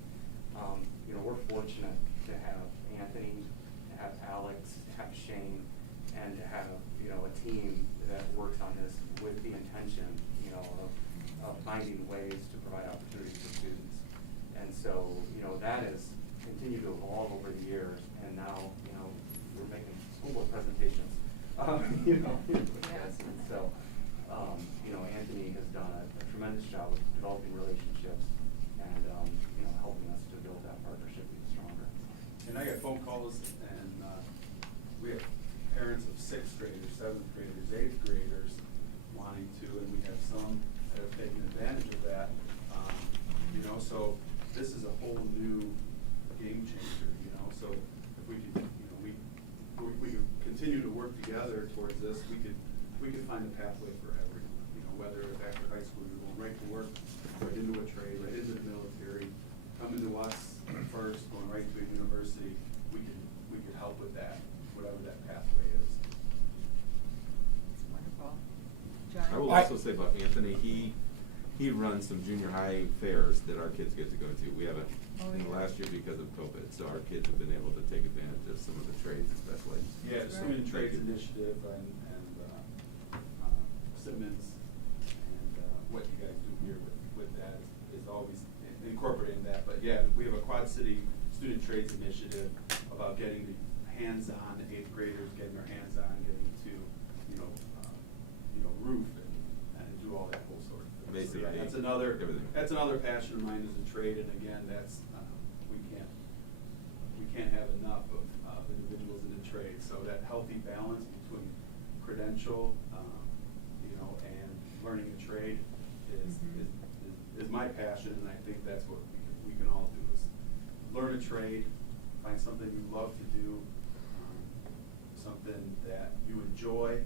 You know, we're fortunate to have Anthony, to have Alex, to have Shane, and to have, you know, a team that works on this with the intention, you know, of finding ways to provide opportunities for students. And so, you know, that has continued to evolve over the years, and now, you know, we're making school board presentations, you know, with this. And so, you know, Anthony has done a tremendous job of developing relationships and, you know, helping us to build that partnership even stronger. And I get phone calls, and we have parents of 6th graders, 7th graders, 8th graders wanting to, and we have some that have taken advantage of that. You know, so this is a whole new game changer, you know. So if we could, you know, we could continue to work together towards this, we could find a pathway for everyone. You know, whether it's after high school, you're going right to work, right into a trade, right into the military, coming to us first, going right to a university, we could help with that, whatever that pathway is. Wonderful. John? I will also say about Anthony, he runs some junior high fairs that our kids get to go to. We haven't in the last year because of COVID, so our kids have been able to take advantage of some of the trades, especially. Yeah, the Student Trades Initiative and Simmons, and what you guys do here with that is always incorporating that. But yeah, we have a Quad City Student Trades Initiative about getting the hands-on 8th graders, getting their hands on, getting to, you know, roof and do all that whole sort of thing. Basically, So, yeah, that's another passion of mine as a trade, and again, that's we can't have enough of individuals in the trade. So that healthy balance between credential, you know, and learning a trade is my passion, and I think that's what we can all do, is learn a trade, find something you love to do, something that you enjoy,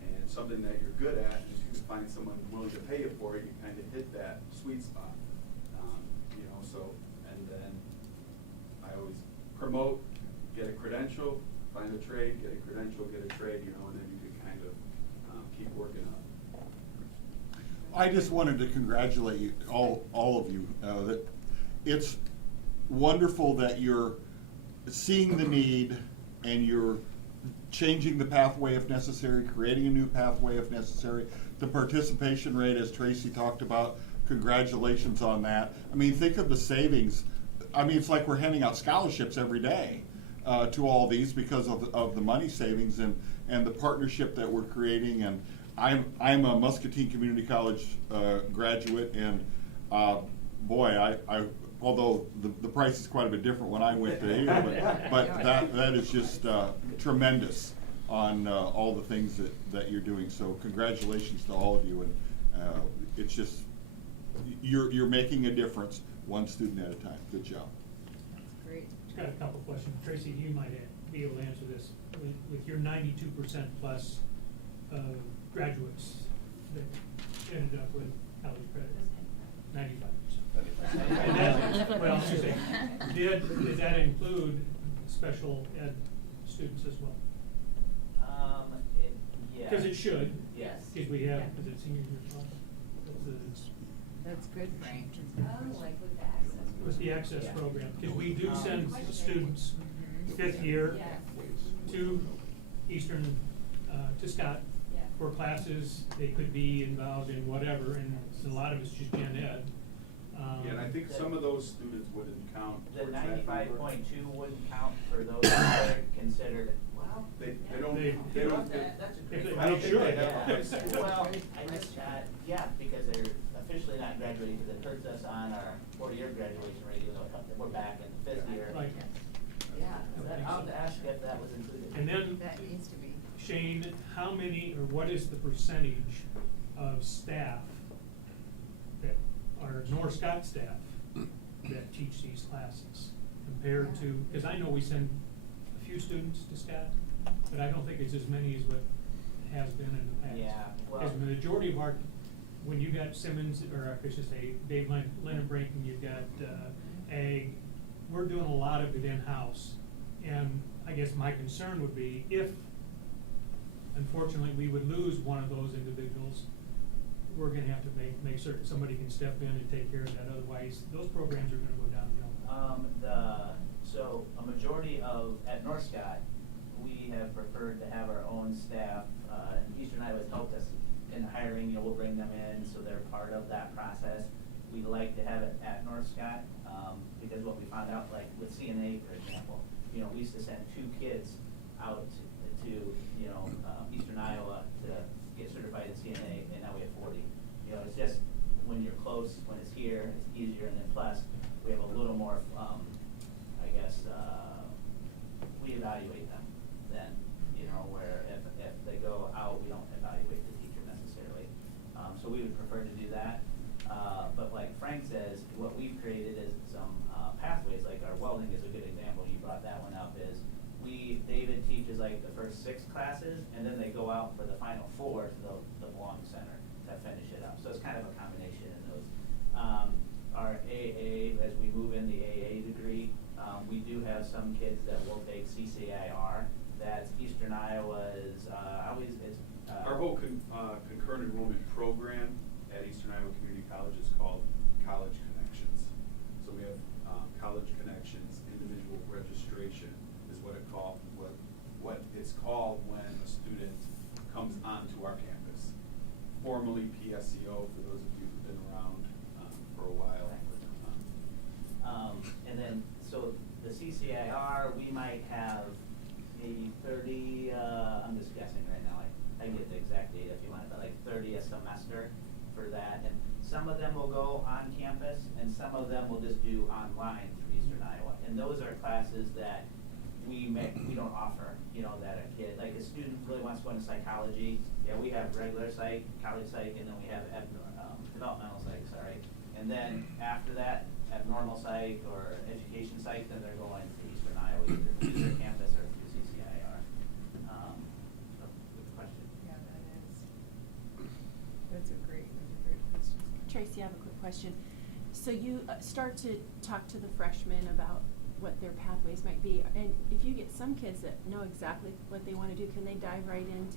and something that you're good at. And if you can find someone willing to pay you for it, you kind of hit that sweet spot. You know, so, and then I always promote, get a credential, find a trade, get a credential, get a trade, you know, and then you can kind of keep working up. I just wanted to congratulate you, all of you, that it's wonderful that you're seeing the need and you're changing the pathway if necessary, creating a new pathway if necessary. The participation rate, as Tracy talked about, congratulations on that. I mean, think of the savings. I mean, it's like we're handing out scholarships every day to all these because of the money savings and the partnership that we're creating. And I'm a Muscatine Community College graduate, and boy, I although the price is quite a bit different when I went to here, but that is just tremendous on all the things that you're doing. So congratulations to all of you, and it's just you're making a difference one student at a time. Good job. That's great. Just got a couple questions. Tracy, you might be able to answer this. With your 92% plus graduates that ended up with college credit, 95%. And that, well, I'm just saying, did that include special ed students as well? Yeah. Because it should. Yes. Because we have, is it senior year? That's good, Frank. Like with the access. With the access Yeah. program, because we do send students fifth year Yeah. to Eastern, to Scott Yeah. for classes. They could be involved in whatever, and a lot of it's just gen ed. Yeah, and I think some of those students wouldn't count The towards that number. 95.2 wouldn't count for those that are considered, well. They They- don't. That's a great They question. should. Yeah. Well, I just, yeah, because they're officially not graduating, because it hurts us on our 4-year graduation rate, even though we're back in the 5th year. Right. Yeah, I'll have to ask if that was included. That And then, needs to be. Shane, how many, or what is the percentage of staff that are North Scott staff that teach these classes compared to, because I know we send a few students to Scott, but I don't think it's as many as what has been in the past. Yeah, well. Because the majority of our, when you got Simmons, or I should say Dave Lindenbrink, and you've got Ag, we're doing a lot of it in-house. And I guess my concern would be if, unfortunately, we would lose one of those individuals, we're gonna have to make certain somebody can step in and take care of that, otherwise, those programs are gonna go downhill. So a majority of, at North Scott, we have preferred to have our own staff, Eastern Iowa has helped us in hiring, we'll bring them in, so they're part of that process. We like to have it at North Scott, because what we found out, like with CNA, for example, we used to send 2 kids out to Eastern Iowa to get certified in CNA, and now we have 40. It's just, when you're close, when it's here, it's easier, and then plus, we have a little more, I guess, we evaluate them then, where if they go out, we don't evaluate the teacher necessarily. So we would prefer to do that. But like Frank says, what we've created is some pathways, like our welding is a good example, you brought that one up, is David teaches like the first 6 classes, and then they go out for the final 4 to the Belong Center to finish it up. So it's kind of a combination in those. Our AA, as we move in the AA degree, we do have some kids that will take CCIR. That's Eastern Iowa's, Our whole concurrent enrollment program at Eastern Iowa Community College is called College Connections. So we have College Connections, individual registration is what it's called when a student comes onto our campus. Formerly PSEO, for those of you who've been around for a while. And then, so the CCIR, we might have maybe 30, I'm just guessing right now, I can get the exact data if you want it, but like 30 a semester for that. And some of them will go on campus, and some of them will just do online through Eastern Iowa. And those are classes that we don't offer, that a kid, like a student really wants to go into psychology. Yeah, we have regular psych, college psych, and then we have developmental psych, sorry. And then after that, abnormal psych or education psych, then they're going to Eastern Iowa, either through their campus or through CCIR. So, good question. Yeah, that is. That's a great question. Tracy, I have a quick question. So you start to talk to the freshmen about what their pathways might be, and if you get some kids that know exactly what they want to do, can they dive right into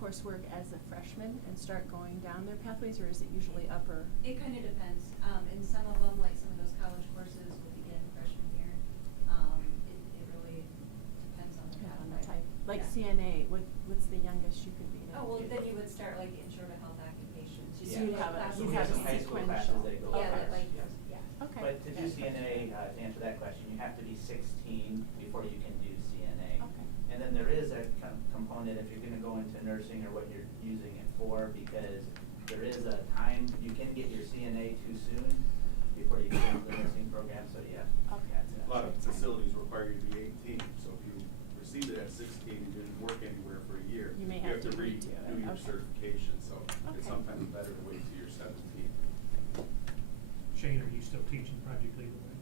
coursework as a freshman and start going down their pathways, or is it usually upper? It kind of depends. In some of them, like some of those college courses will begin freshman year. It really depends on the pathway. Type. Like Yeah. CNA, what's the youngest you could be? Oh, well, then you would start like intro to health occupations. So you'd have a- So you'd we have some a high school classes sequential. that go Yeah, first, like, yes. yeah. Okay. But to do CNA, to answer that question, you have to be 16 before you can do CNA. Okay. And then there is a component if you're gonna go into nursing or what you're using it for, because there is a time, you can get your CNA too soon before you get into the nursing program, so yeah. Okay. that's it. A lot of facilities require you to be 18, so if you received it at 16 and didn't work anywhere for a year, You may have to redo it. redo your Okay. certification, so Okay. it's sometimes better to wait till you're 17. Shane, are you still teaching Project Lead the Way?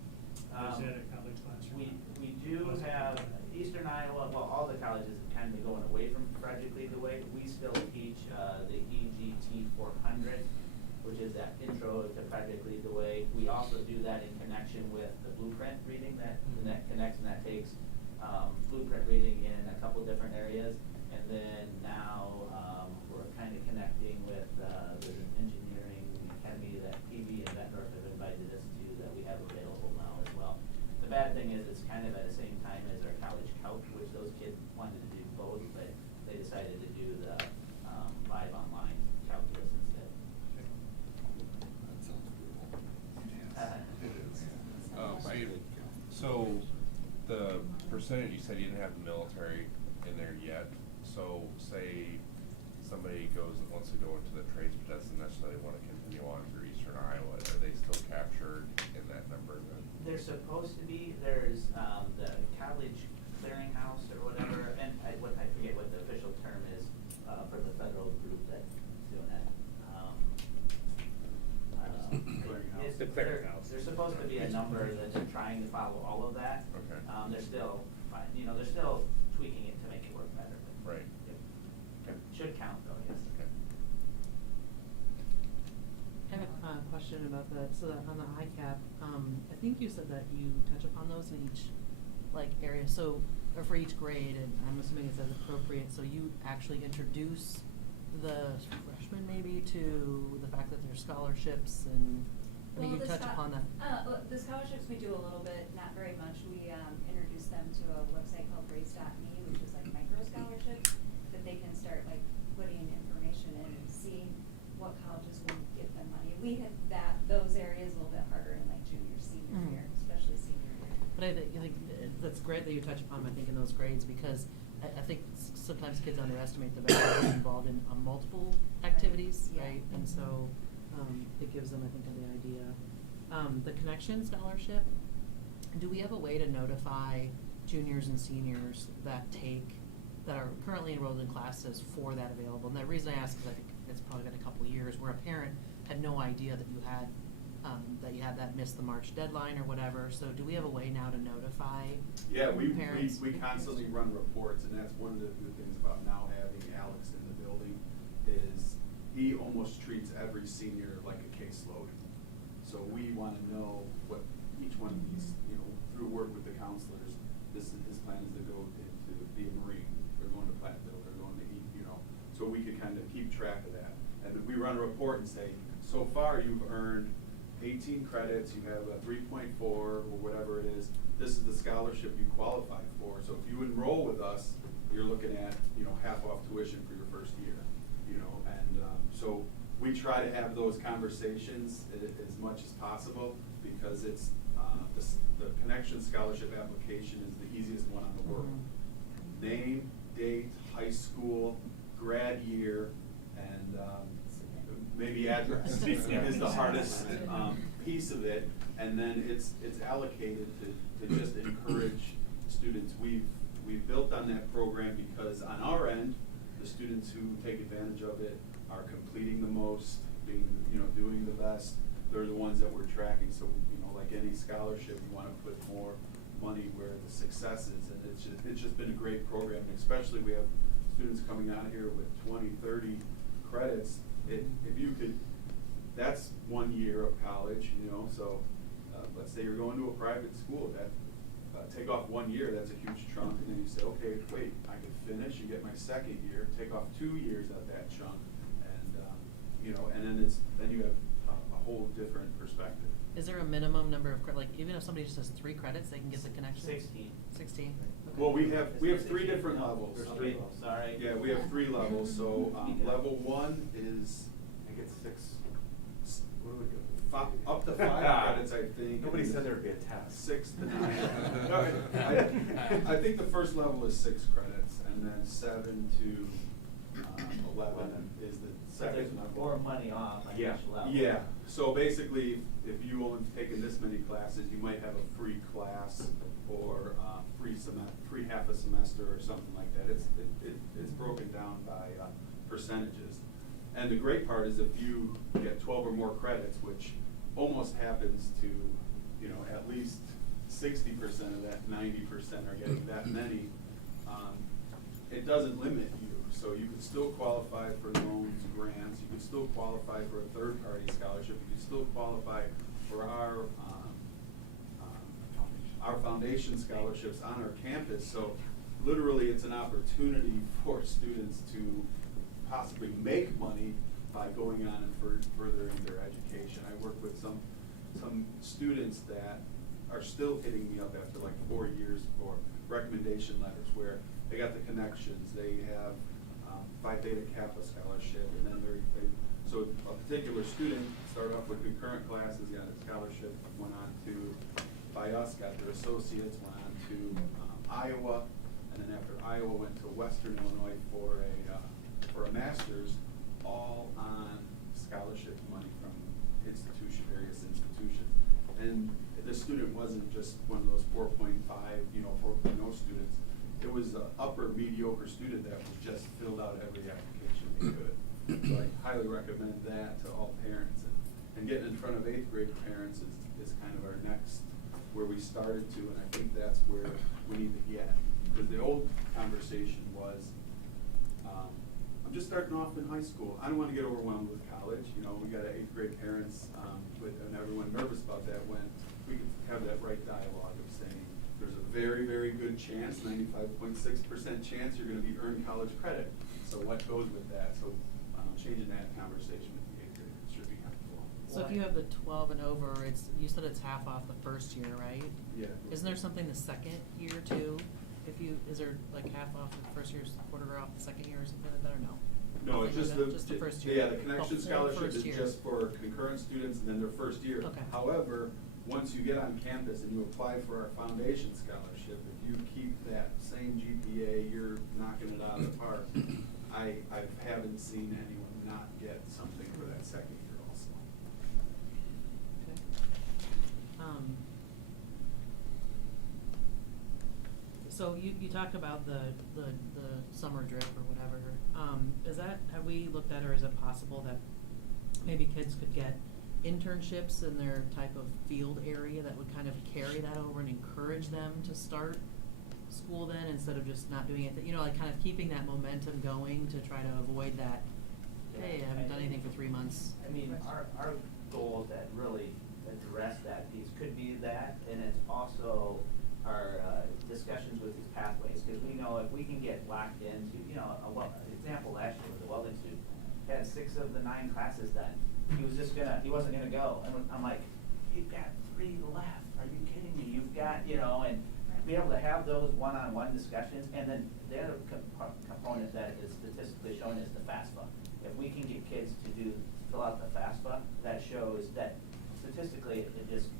Is that a college class or not? We do have Eastern Iowa, well, all the colleges have kind of going away from Frederick Lead the Way. We still teach the EGT 400, which is that intro to Frederick Lead the Way. We also do that in connection with the blueprint reading that connects, and that takes blueprint reading in a couple different areas. And then now we're kind of connecting with there's an engineering academy that PV and Bettendorf have invited us to that we have available now as well. The bad thing is it's kind of at the same time as our college calc, which those kids wanted to do both, but they decided to do the live online calculus instead. That sounds brutal. It is. So the percentage, you said you didn't have the military in there yet, so say somebody wants to go into the trades but doesn't necessarily want to continue on through Eastern Iowa, are they still captured in that number then? They're supposed to be. There's the college clearinghouse or whatever, and I forget what the official term is for the federal group that's doing that. The clearinghouse. There's supposed to be a number that they're trying to follow all of that. Okay. They're still, they're still tweaking it to make it work better. But Right. it should count though, yes. Okay. I have a question about that. So that on the ICAP, I think you said that you touch upon those in each area. So, or for each grade, and I'm assuming it's as appropriate. So you actually introduce the freshmen maybe to the fact that there's scholarships, and I think you touch upon that. The scholarships we do a little bit, not very much. We introduce them to a website called Raise.me, which is like micro scholarships that they can start putting information in and seeing what colleges will give them money. We have those areas a little bit harder in junior, senior year, especially senior year. But I think that's great that you touch upon, I think, in those grades, because I think sometimes kids underestimate the value of being involved in multiple activities, Yeah. right? And so it gives them, I think, the idea. The Connection Scholarship, do we have a way to notify juniors and seniors that are currently enrolled in classes for that available? And the reason I ask is I think it's probably been a couple of years where a parent had no idea that you had that missed the March deadline or whatever. So do we have a way now to notify Yeah, we parents? constantly run reports, and that's one of the good things about now having Alex in the building, is he almost treats every senior like a caseload. So we want to know what each one of these, through work with the counselors, his plan is to go to be a Marine, they're going to Platteville, they're going to eat, so we can kind of keep track of that. And we run a report and say, so far you've earned 18 credits, you have a 3.4 or whatever it is, this is the scholarship you qualified for. So if you enroll with us, you're looking at, half off tuition for your first year, and so we try to have those conversations as much as possible, because it's, the Connection Scholarship application is the easiest one on the world. Name, date, high school, grad year, and maybe address is the hardest piece of it, and then it's allocated to just encourage students. We've built on that program because on our end, the students who take advantage of it are completing the most, doing the best. They're the ones that we're tracking. So like any scholarship, we want to put more money where the success is, and it's just been a great program. Especially we have students coming out here with 20, 30 credits. If you could, that's 1 year of college, so let's say you're going to a private school, that take off 1 year, that's a huge chunk, and then you say, okay, wait, I could finish and get my second year, take off 2 years of that chunk, and and then you have a whole different perspective. Is there a minimum number of even if somebody just has 3 credits, they can get the Connection? 16. 16? Okay. Well, we have 3 different levels. There's 3 levels. Sorry. Yeah, we have 3 levels. So level 1 is I think it's 6. What do we go? up to 5 credits, I think. Nobody said there'd be a test. 6 to 9. I think the first level is 6 credits, and then 7 to 11 is the So there's second level. more money off on each level. Yeah, so basically, if you only taken this many classes, you might have a free class or free half a semester or something like that. It's broken down by percentages. And the great part is if you get 12 or more credits, which almost happens to, at least 60% of that 90% are getting that many, it doesn't limit you. So you could still qualify for loans, grants, you could still qualify for a third-party scholarship, you could still qualify for our foundation scholarships on our campus. So literally it's an opportunity for students to possibly make money by going on and furthering their education. I work with some students that are still hitting me up after like 4 years for recommendation letters where they got the connections, they have Phi Theta Kappa scholarship, and then so a particular student started off with concurrent classes, got a scholarship, went on to, by us, got their associates, went on to Iowa, and then after Iowa went to Western Illinois for a master's, all on scholarship money from various institutions. And the student wasn't just one of those 4.5, 4.0 students. It was an upper mediocre student that was just filled out every application they could. So I highly recommend that to all parents. And getting in front of 8th grade parents is kind of our next, where we started to, and I think that's where we need to get. Because the old conversation was, I'm just starting off in high school. I don't want to get overwhelmed with college. We got 8th grade parents, and everyone nervous about that, when we could have that right dialogue of saying, there's a very, very good chance, 95.6% chance you're going to be earned college credit. So what goes with that? So changing that conversation with the 8th grade should be helpful. So if you have the 12 and over, you said it's half off the first year, right? Yeah. Isn't there something the second year too? Is there like half off the first year's, quarter off the second year or something like that, or no? No, it's just the first year. Yeah, the connection scholarship is just for concurrent students and then their first year. Okay. However, once you get on campus and you apply for our foundation scholarship, if you keep that same GPA, you're knocking it out of the park. I haven't seen anyone not get something for that second year also. Okay. So you talk about the summer drip or whatever. Have we looked at, or is it possible that maybe kids could get internships in their type of field area that would kind of carry that over and encourage them to start school then, instead of just not doing it, like kind of keeping that momentum going to try to avoid that, hey, I haven't done anything for 3 months. I mean, our goals that really address that piece could be that, and it's also our discussions with these pathways, because we know if we can get locked into, example last year with the welding student, had 6 of the 9 classes done. He wasn't gonna go, and I'm like, you've got 3 left, are you kidding me? You've got, and be able to have those one-on-one discussions, and then the other component that is statistically shown is the FAFSA. If we can get kids to fill out the FAFSA, that shows that statistically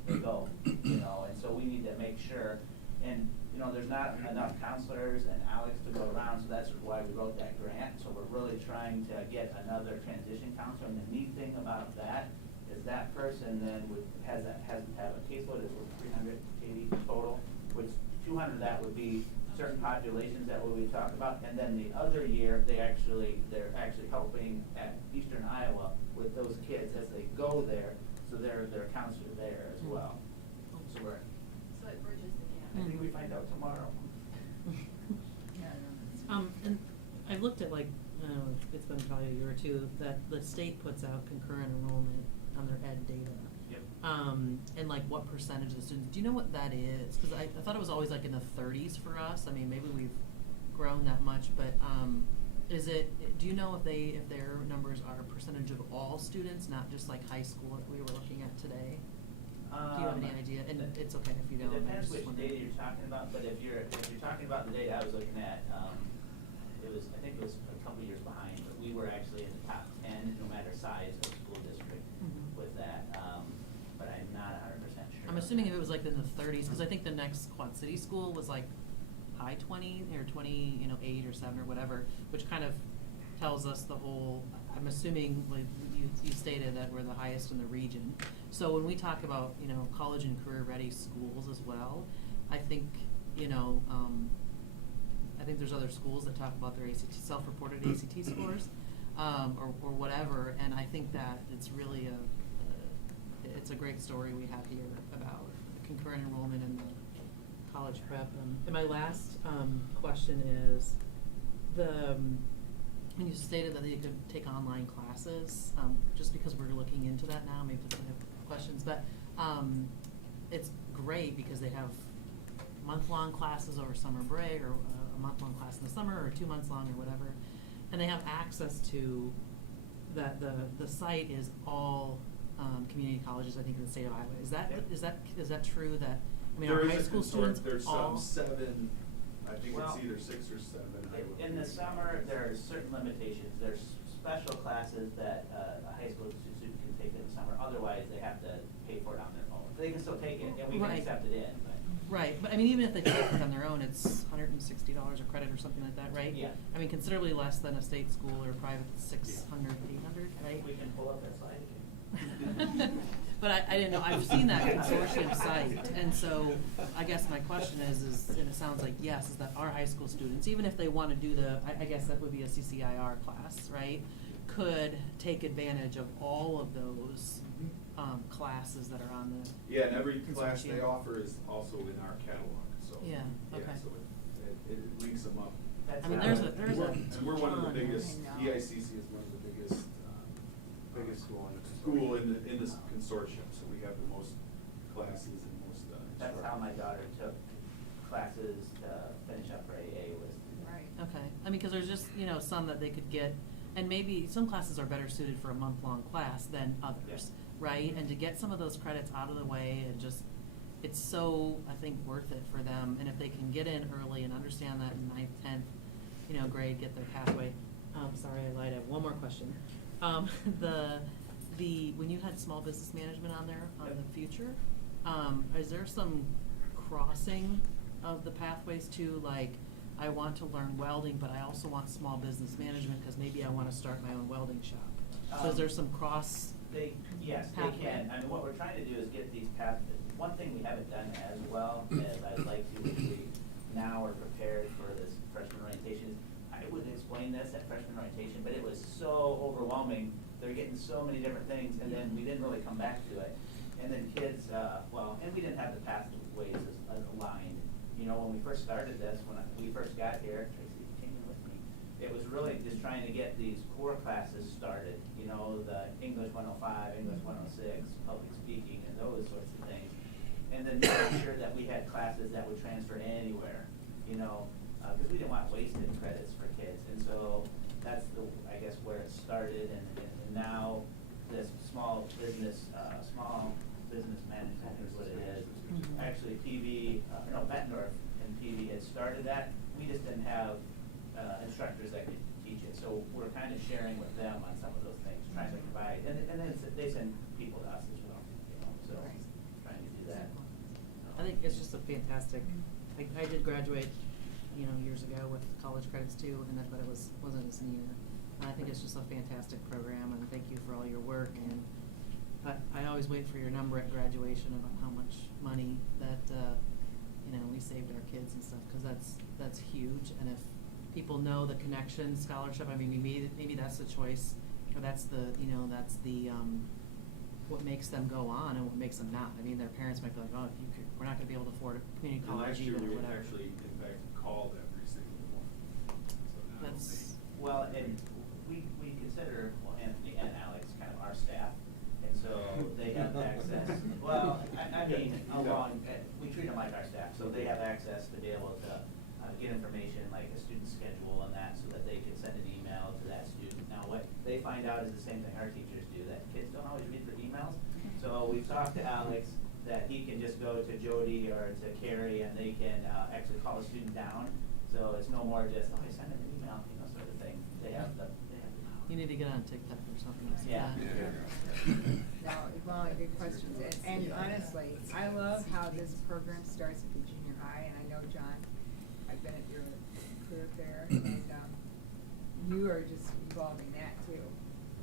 they go, and so we need to make sure, and there's not enough counselors and Alex to go around, so that's why we wrote that grant. So we're really trying to get another transition counselor, and the neat thing about that is that person then has to have a caseload of 380 total, which 200 of that would be certain populations that we talked about, and then the other year they're actually helping at Eastern Iowa with those kids as they go there, so they're a counselor there as well. So it bridges the gap. I think we find out tomorrow. And I've looked at, it's been probably a year or two, that the state puts out concurrent enrollment on their ed data. Yep. And what percentage of the students, do you know what that is? Because I thought it was always in the 30s for us. I mean, maybe we've grown that much, but do you know if their numbers are a percentage of all students, not just high school that we were looking at today? Do you have any idea? And it's okay if you don't. It depends which data you're talking about, but if you're talking about the data I was looking at, I think it was a couple years behind, but we were actually in the top 10, no matter size of school district with that, but I'm not 100% sure. I'm assuming if it was in the 30s, because I think the next Quad City school was high 20 or 28 or 7 or whatever, which kind of tells us the whole. I'm assuming you stated that we're the highest in the region. So when we talk about college and career ready schools as well, I think I think there's other schools that talk about their self-reported ACT scores or whatever, and I think that it's really it's a great story we have here about concurrent enrollment and college prep. And my last, question is, when you stated that they could take online classes, just because we're looking into that now, maybe we have questions, but, it's great because they have month-long classes over summer break, or a month-long class in the summer, or 2 months long, or whatever. And they have access to, that the site is all, community colleges, I think, in the state of Iowa. Is that true that, I mean, There our is high a school consort- students There's all? some 7, I think Well, it's either 6 or 7. In the summer, there are certain limitations. There's special classes that a high school student can take in the summer. Otherwise, they have to pay for it on their own. They can still take it, and we can Right. accept it in, but. Right, but I mean, even if they take it on their own, it's $160 a credit or something like that, right? Yeah. I mean, considerably less than a state school or private, 600, 800, right? We can pull up that slide again. But I didn't know, I've seen that consortium site, and so I guess my question is, and it sounds like yes, is that our high school students, even if they wanna do I guess that would be a CCIR class, right? Could take advantage of all of those, classes that are on the. Yeah, and every class they consortium. offer is also in our catalog, so. Yeah, okay. So it links them up. That's I mean, not- there's And we're one of the ton. biggest, I know. EICC is one of the biggest, Biggest school in the school in this consortium, so we have the most classes and most, That's how my daughter took classes to finish up her AA was. Right. Okay, I mean, cause there's just, some that they could get, and maybe some classes are better suited for a month-long class than others, right? And to get some of those credits out of the way and just, it's so, I think, worth it for them, and if they can get in early and understand that in 9th, 10th, grade, get their pathway. Sorry, I lied, I have one more question. When you had small business management on there, on the future, is there some crossing of the pathways to, like, I want to learn welding, but I also want small business management, cause maybe I wanna start my own welding shop? So is there some cross? Yes, they pathway? can. I mean, what we're trying to do is get these paths, one thing we haven't done as well as I'd like to, which we now are prepared for this freshman orientation. I wouldn't explain this at freshman orientation, but it was so overwhelming. They're getting so many different things, and then we didn't really come back to it. And then kids, and we didn't have the pathways as aligned. When we first started this, when we first got here, Tracy came in with me, it was really just trying to get these core classes started, the English 105, English 106, public speaking, and those sorts of things. And then making sure that we had classes that would transfer anywhere, because we didn't want wasted credits for kids. And so that's I guess, where it started, and now this small business management is what it is. Mhm. Actually, Bettendorf and PV had started that. We just didn't have instructors that could teach it. So we're kind of sharing with them on some of those things, trying to provide, and then they send people to us as well, so trying to do that. I think it's just a fantastic, I did graduate, years ago with college credits too, but it wasn't a senior. And I think it's just a fantastic program, and thank you for all your work, and I always wait for your number at graduation about how much money that, we saved our kids and stuff, cause that's huge, and if people know the connection scholarship, I mean, maybe that's the choice, or that's the, what makes them go on and what makes them not. I mean, their parents might be like, oh, we're not gonna be able to afford a community And Oh, college last year, even, or we whatever. actually, in fact, called every single one. So now That's, Well, and we consider, Anthony and Alex kind of our staff, and so they have access, well, I mean, we treat them like our staff, so they have access to be able to get information, like a student schedule and that, so that they can send an email to that student. Now, what they find out is the same thing our teachers do, that kids don't always read their emails. So we've talked to Alex that he can just go to Jody or to Carrie, and they can actually call a student down. So it's no more just, I sent an email, sort of thing. They have the you need to get on TikTok or something else. Yeah. No, well, good questions, and honestly, I love how this program starts at the junior high, and I know, John, I've been at your career fair, and, you are just evolving that too.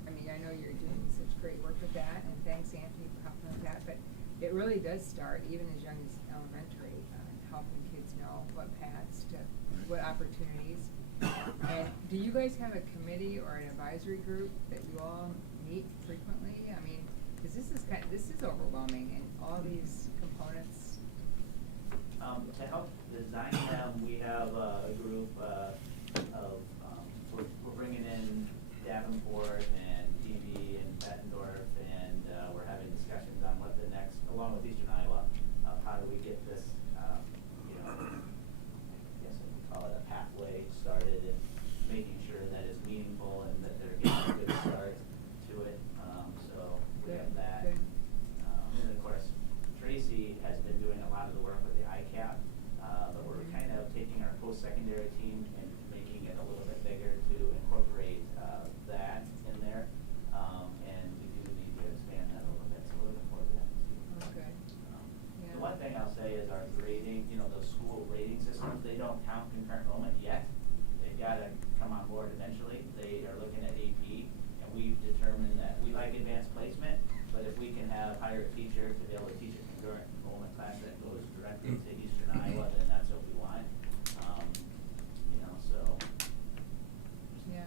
I mean, I know you're doing such great work with that, and thanks, Anthony, for helping with that, but it really does start even as young as elementary, helping kids know what paths to, what opportunities. And do you guys have a committee or an advisory group that you all meet frequently? I mean, 'cause this is overwhelming, and all these components. to help designing them, we have a group of, we're bringing in Davenport and DB and Bettendorf, and we're having discussions on what the next, along with Eastern Iowa, of how do we get this, you know, I guess we could call it a pathway started, and making sure that it's meaningful and that they're getting a good start to it. So we have that. And then of course, Tracy has been doing a lot of the work with the ICAP, but we're kind of taking our post-secondary team and making it a little bit bigger to incorporate that in there. And we do need to expand that a little bit, so we're looking forward to that too. Okay. The one thing I'll say is our grading, you know, those school rating systems, they don't count concurrent enrollment yet. They've gotta come on board eventually. They are looking at AP, and we've determined that we like advanced placement, but if we can hire a teacher to be able to teach a concurrent enrollment class that goes directly to Eastern Iowa, then that's what we want. You know, so Yeah.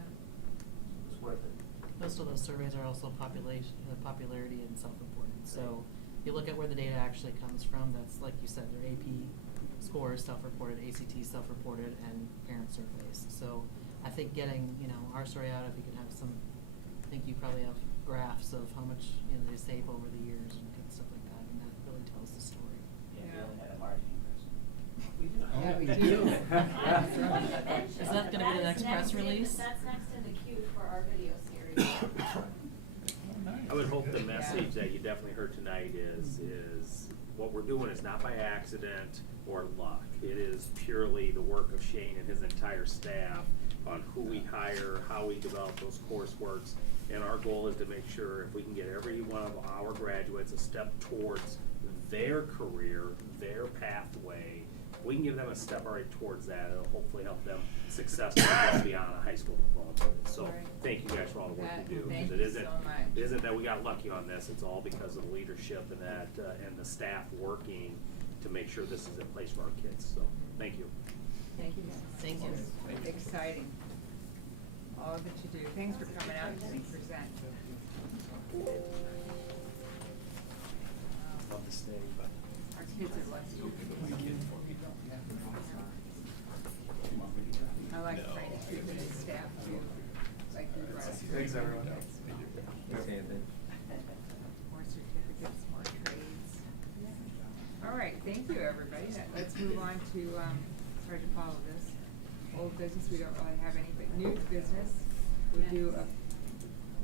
it's worth it. Most of those surveys are also popularity and self-reported. So you look at where the data actually comes from, that's like you said, their AP scores, self-reported, ACT self-reported, and parent surveys. So I think getting, you know, our story out, if you can have some, I think you probably have graphs of how much, you know, they save over the years and stuff like that, and that really tells the story. Yeah, we Yeah. only had a marketing person. We do. Yeah, we Oh. do. Is that gonna be the next press release? That's next in the queue for our video series. I would hope the message that you definitely heard tonight is what we're doing is not by accident or luck. It is purely the work of Shane and his entire staff on who we hire, how we develop those courseworks. And our goal is to make sure if we can get every one of our graduates a step towards their career, their pathway, we can give them a step already towards that. It'll hopefully help them successfully go beyond a high school diploma. So Right. thank you guys for all the work you do. Thank Because you it isn't, so much. it isn't that we got lucky on this, it's all because of the leadership and that, and the staff working to make sure this is in place for our kids, so, thank you. Thank you. Thank you. It's exciting. All that you do. Thanks for coming out to present. Love to stay, but. Our kids are lucky. I like Frank too, and his staff too. Like you brought. Thanks, everyone. More certificates, more trades. All right, thank you, everybody. Let's move on to, hard to follow this. Old business, we don't really have any, but new business, we do a,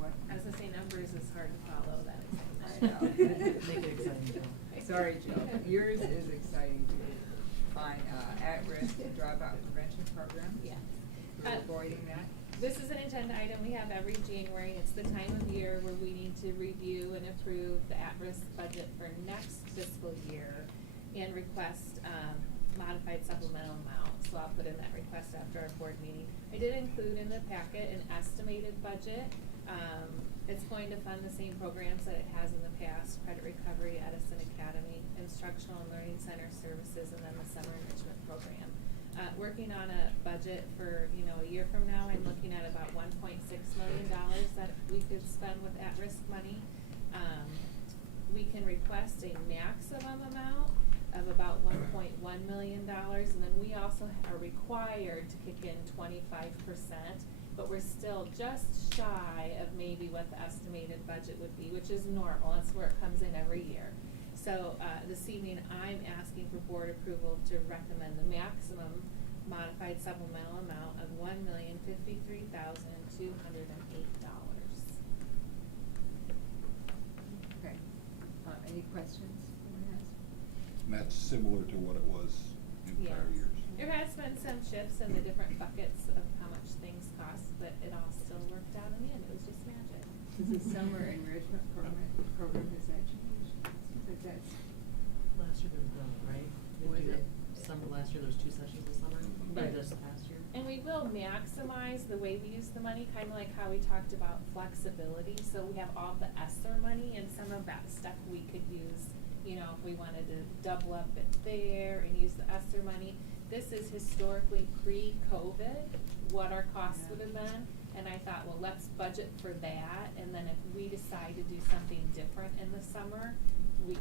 what? I was gonna say numbers is hard to follow, that is. I know. Make it exciting, Joe. Sorry, Joe, but yours is exciting too. Fine, at-risk dropout prevention program. Yeah. We're avoiding that. This is an agenda item we have every January. It's the time of year where we need to review and approve the at-risk budget for next fiscal year and request, modified supplemental amount. So I'll put in that request after our board meeting. I did include in the packet an estimated budget. It's going to fund the same programs that it has in the past: credit recovery, Edison Academy, instructional and learning center services, and then the summer enrichment program. Working on a budget for, you know, a year from now, I'm looking at about $1.6 million that we could spend with at-risk money. We can request a maximum amount of about $1.1 million, and then we also are required to kick in 25%, but we're still just shy of maybe what the estimated budget would be, which is normal. That's where it comes in every year. So this evening, I'm asking for board approval to recommend the maximum modified supplemental amount of $1,053,208. Okay. Any questions? And that's similar to what it was in prior Yes. years. There has been some shifts in the different buckets of how much things cost, but it all still worked out in the end. It was just magic. Does the summer enrichment program, has that changed? Because that's, Last year there was none, right? Was Did you it? have Summer, last year there was 2 sessions this summer, Right. or this past year? And we will maximize the way we use the money, kind of like how we talked about flexibility. So we have all the ESSER money, and some of that stuff we could use, you know, if we wanted to double up it there and use the ESSER money. This is historically pre-COVID, what our costs would have been. And I thought, well, let's budget for that, and then if we decide to do something different in the summer, we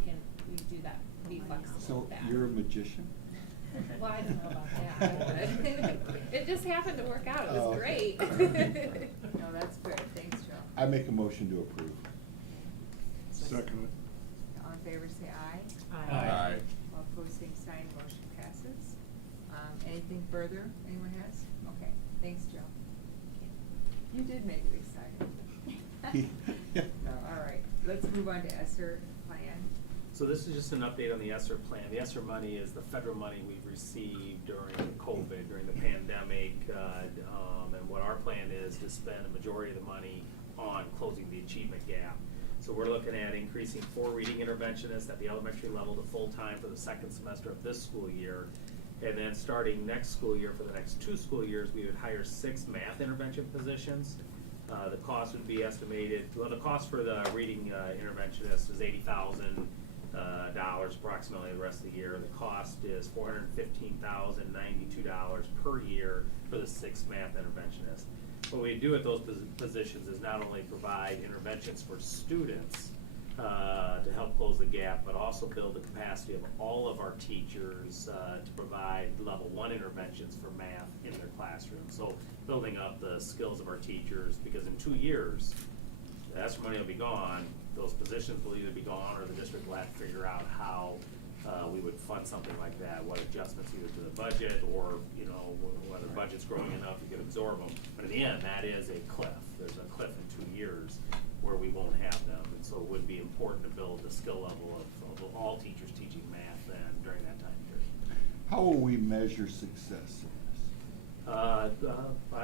do that, be flexible So with that. you're a magician? Well, I don't know about that, but it just happened to work out, it Oh, was okay. great. No, that's good, thanks, Joe. I make a motion to approve. Second. All in favor, say aye. Aye. All opposed, same sign, motion passes. Anything further anyone has? Okay, thanks, Joe. You did make it exciting. No, all right, let's move on to ESSER plan. So this is just an update on the ESSER plan. The ESSER money is the federal money we've received during COVID, during the pandemic. And what our plan is to spend a majority of the money on closing the achievement gap. So we're looking at increasing 4 reading interventionists at the elementary level to full-time for the second semester of this school year. And then starting next school year, for the next 2 school years, we would hire 6 math intervention positions. The cost would be estimated, well, the cost for the reading interventionist is $80,000 approximately the rest of the year. The cost is $415,092 per year for the 6 math interventionists. What we do at those positions is not only provide interventions for students to help close the gap, but also build the capacity of all of our teachers to provide level 1 interventions for math in their classroom. So building up the skills of our teachers, because in 2 years, the ESSER money will be gone, those positions will either be gone or the district will have to figure out how we would fund something like that, what adjustments either to the budget or, you know, whether the budget's growing enough you can absorb them. But in the end, that is a cliff. There's a cliff in 2 years where we won't have them. And so it would be important to build the skill level of all teachers teaching math then during that time period. How will we measure success in this? I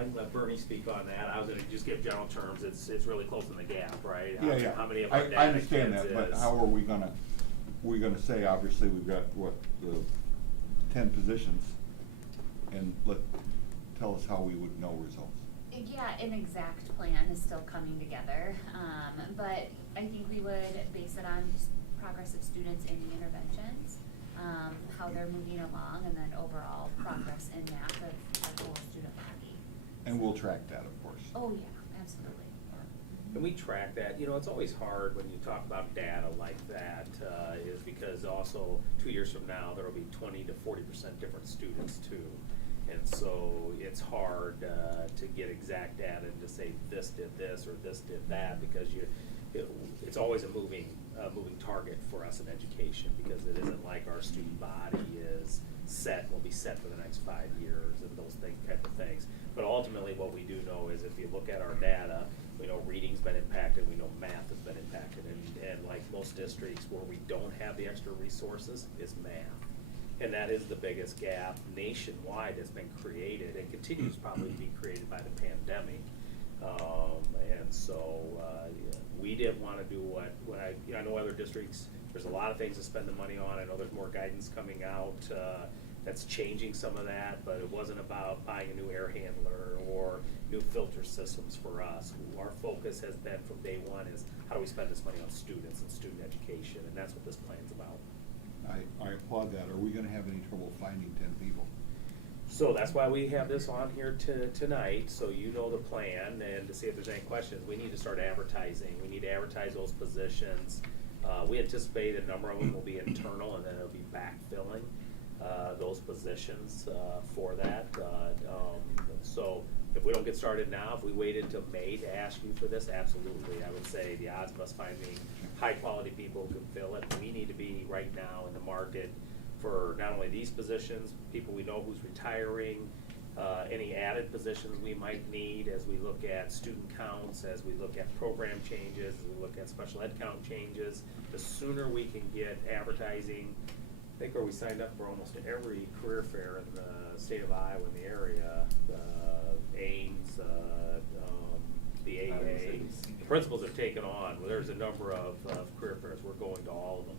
can let Bernie speak on that. I was gonna just give general terms. It's really closing the gap, right? Yeah. How many of our I data understand kids that, but is- how are we gonna say, obviously, we've got, what, the 10 positions, and tell us how we would know results. Yeah, an exact plan is still coming together, but I think we would base it on progress of students in the interventions, how they're moving along, and then overall progress in math of the whole student body. And we'll track that, of course. Oh, yeah, absolutely. And we track that. You know, it's always hard when you talk about data like that, is because also 2 years from now, there will be 20 to 40% different students too. And so it's hard to get exact data and to say this did this or this did that, because it's always a moving target for us in education, because it isn't like our student body is set, will be set for the next 5 years and those type of things. But ultimately what we do know is if you look at our data, we know reading's been impacted, we know math has been impacted, and like most districts where we don't have the extra resources is math. And that is the biggest gap nationwide that's been created and continues probably to be created by the pandemic. And so we didn't want to do what I know other districts, there's a lot of things to spend the money on. I know there's more guidance coming out that's changing some of that, but it wasn't about buying a new air handler or new filter systems for us. Our focus has been from day one is how do we spend this money on students and student education, and that's what this plan's about. I applaud that. Are we gonna have any trouble finding 10 people? So that's why we have this on here tonight, so you know the plan, and to see if there's any questions, we need to start advertising. We need to advertise those positions. We anticipate a number of them will be internal, and then it'll be backfilling those positions for that. So if we don't get started now, if we waited until May to ask you for this, absolutely. I would say the odds of us finding high-quality people who can fill it, we need to be right now in the market for not only these positions, people we know who's retiring, any added positions we might need as we look at student counts, as we look at program changes, as we look at special ed count changes. The sooner we can get advertising, I think where we signed up for almost every career fair in the state of Iowa in the area, Ames, the AA. The principals have taken on, there's a number of career fairs, we're going to all of them.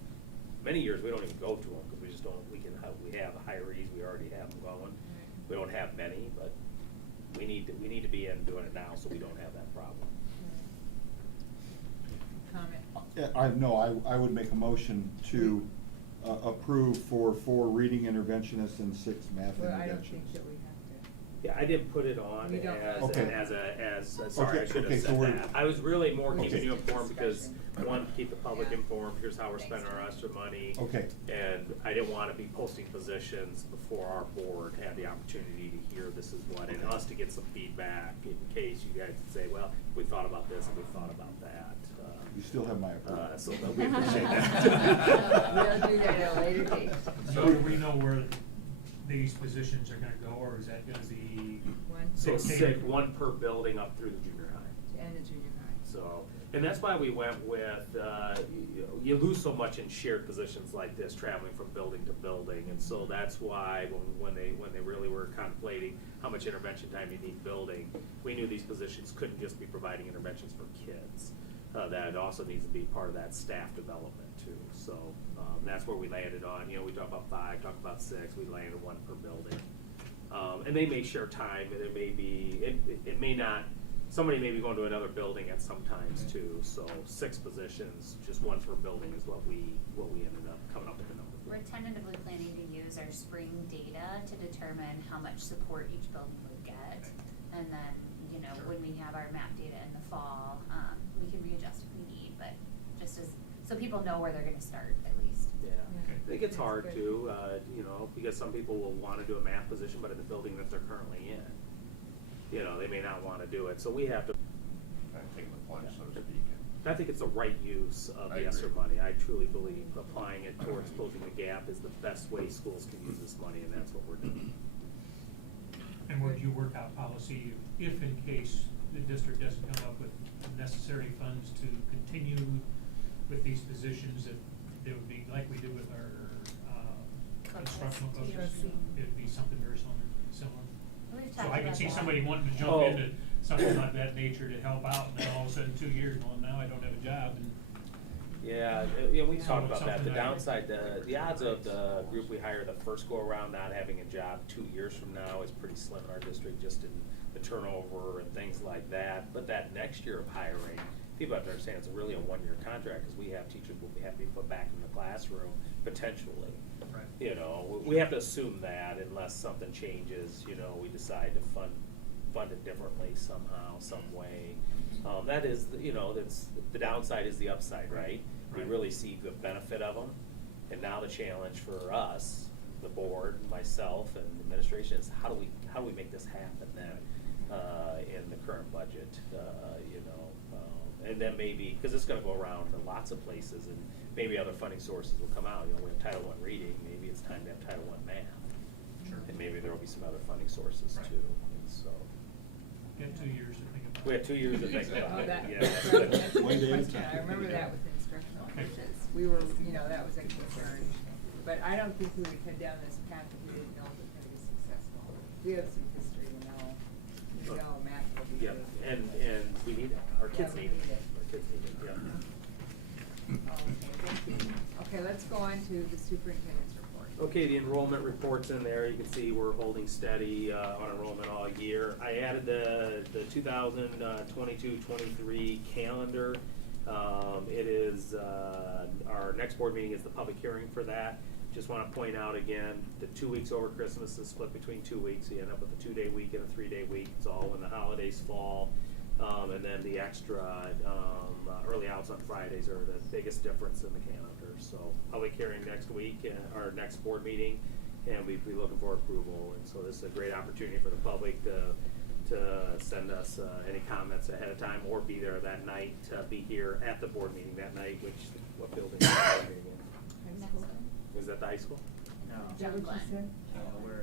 Many years we don't even go to them because we just don't, we have hirees, we already have them going. We don't have many, but we need to be in doing it now so we don't have that problem. Comment? I would make a motion to approve for 4 reading interventionists and 6 math interventionists. Well, I don't think that we have to. Yeah, I didn't put it on You don't. sorry, I should okay, have so said we're- that. I was really more Okay. keeping you informed because, Discussion. one, keep the public Yeah. informed, here's how we're Thanks. spending our extra money. Okay. And I didn't wanna be posting positions before our board had the opportunity to hear this is what, and us to get some feedback in case you guys say, well, we thought about this and we thought about that. You still have my approval. So we appreciate that. We'll do that at a later date. So do we know where these positions are gonna go, or is that gonna be? One. So dictated? one per building up through the junior high. And the junior high. So, and that's why we went with, you lose so much in shared positions like this, traveling from building to building. And so that's why when they really were contemplating how much intervention time you need building, we knew these positions couldn't just be providing interventions for kids. That it also needs to be part of that staff development too. So that's where we landed on, we talk about 5, talk about 6, we landed 1 per building. And they may share time, and it may be, it may not, somebody may be going to another building at some times too. So 6 positions, just 1 per building is what we ended up coming up with the number. We're tentatively planning to use our spring data to determine how much support each building would get. And then, when we have our map data in the fall, we can readjust if we need, but just so people know where they're gonna start at least. Yeah, Okay. it gets That's hard good. too, because some people will wanna do a math position, but in the building that they're currently in, they may not wanna do it, so we have to, Kind of taking the plunge, so to speak. I think it's the right use of I the extra agree. money. I truly believe applying it towards closing the gap is the best way schools can use this money, and that's what we're doing. And would you work out policy if in case the district doesn't come up with necessary funds to continue with these positions, that there would be, like we did with our, instructional coaches? TOC. It'd be something very similar. We've So talked I can about see that. somebody wanting to Oh. jump into something like that nature to help out, and then all of a sudden 2 years, well, now I don't have a job, and Yeah, we've So talked it's about that. The something I- downside, the odds of the group we hire the first go around not having a job 2 years from now is pretty slim in our district, just in the turnover and things like that. But that next year of hiring, people have to understand it's really a 1-year contract, because we have teachers who will have to be put back in the classroom potentially. Right. We have to assume that unless something changes, we decide to fund it differently somehow, some way. That is, that's, the downside is the upside, right? We Right. really see the benefit of them. And now the challenge for us, the board, myself, and the administration is how do we make this happen then, in the current budget, and then maybe, because it's gonna go around to lots of places, and maybe other funding sources will come out, we have Title I reading, maybe it's time to have Title I math. Sure. And maybe there'll be some other funding sources Right. too, and so. get 2 years to think about it. We have 2 years to think about Oh, it, that, yeah. that's right, that's a One day good at a question. time. I remember that with instructional Okay. coaches. We were, that was a concern. But I don't think we would head down this path if we didn't know it was gonna be successful. We have some history, math will be Yeah, good. and we need it, our kids Yeah, we need it, need it. our kids need it, yeah. Okay, thank you. Okay, let's go on to the superintendent's report. Okay, the enrollment report's in there. You can see we're holding steady on enrollment all year. I added the 2022-23 calendar. It is, our next board meeting is the public hearing for that. Just want to point out again, the 2 weeks over Christmas is split between 2 weeks. You end up with a 2-day week and a 3-day week. It's all when the holidays fall. And then the extra early outs on Fridays are the biggest difference in the calendar. So public hearing next week, our next board meeting, and we'd be looking for approval. And so this is a great opportunity for the public to send us any comments ahead of time, or be there that night, be here at the board meeting that night, what building is the board meeting in? Next one. Is that the high school? No, Is that what you said? we're in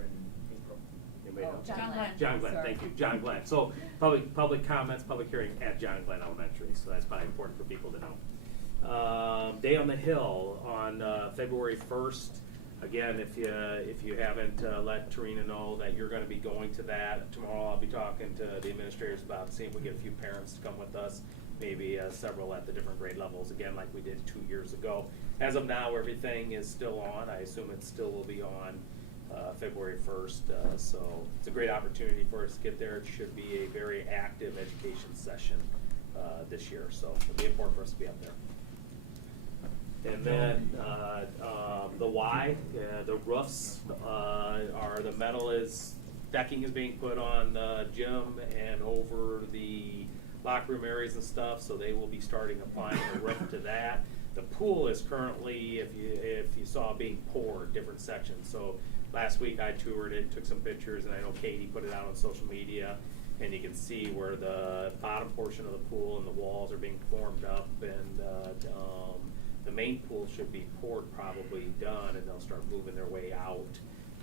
April. Anybody know? Oh, John Glenn. John Glenn, Sorry. thank you, John Glenn. So, public comments, public hearing at John Glenn Elementary, so that's probably important for people to know. Day on the Hill on February 1st. Again, if you haven't let Tarina know that you're gonna be going to that, tomorrow I'll be talking to the administrators about seeing if we get a few parents to come with us, maybe several at the different grade levels, again, like we did 2 years ago. As of now, everything is still on. I assume it still will be on February 1st, so it's a great opportunity for us to get there. It should be a very active education session this year, so it'll be important for us to be up there. And then the Y, the roofs the metal is decking is being put on the gym and over the locker room areas and stuff, so they will be starting applying the roof to that. The pool is currently, if you saw, being poured, different sections. So last week I toured it, took some pictures, and I know Katie put it out on social media. And you can see where the bottom portion of the pool and the walls are being formed up, and the main pool should be poured, probably done, and they'll start moving their way out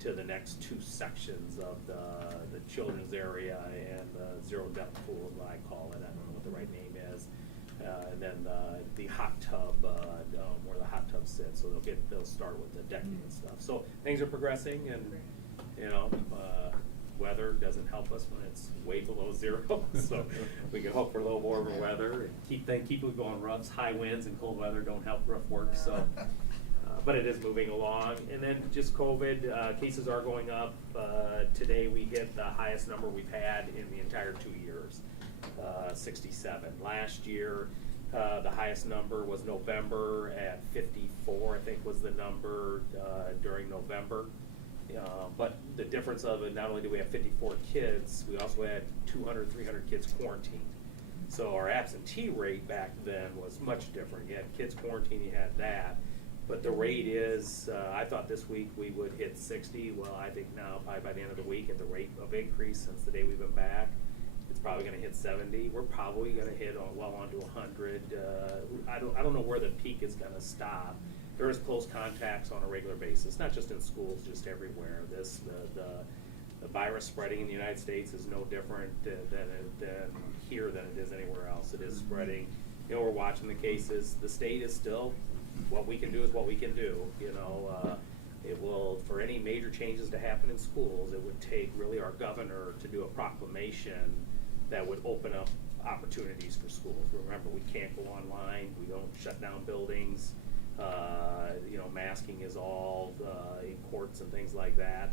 to the next two sections of the children's area and the zero depth pool, what I call it. I don't know what the right name is. And then the hot tub, where the hot tub sits. So they'll start with the decking and stuff. So things are progressing, and you know, weather doesn't help us when it's way below zero. So we can hope for a little warmer weather and keep it going. Roughs, high winds, and cold weather don't help roof work. So. But it is moving along. And then just COVID, cases are going up. Today we hit the highest number we've had in the entire 2 years, 67. Last year, the highest number was November at 54, I think was the number during November. But the difference of it, not only do we have 54 kids, we also had 200, 300 kids quarantined. So our absentee rate back then was much different. You had kids quarantined, you had that. But the rate is, I thought this week we would hit 60. Well, I think now, probably by the end of the week, at the rate of increase since the day we've been back, it's probably going to hit 70. We're probably going to hit well onto 100. I don't know where the peak is going to stop. There is close contacts on a regular basis, not just in schools, just everywhere. The virus spreading in the United States is no different than here than it is anywhere else. It is spreading. You know, we're watching the cases. The state is still. What we can do is what we can do. You know, it will, for any major changes to happen in schools, it would take really our governor to do a proclamation that would open up opportunities for schools. Remember, we can't go online. We don't shut down buildings. You know, masking is all in courts and things like that.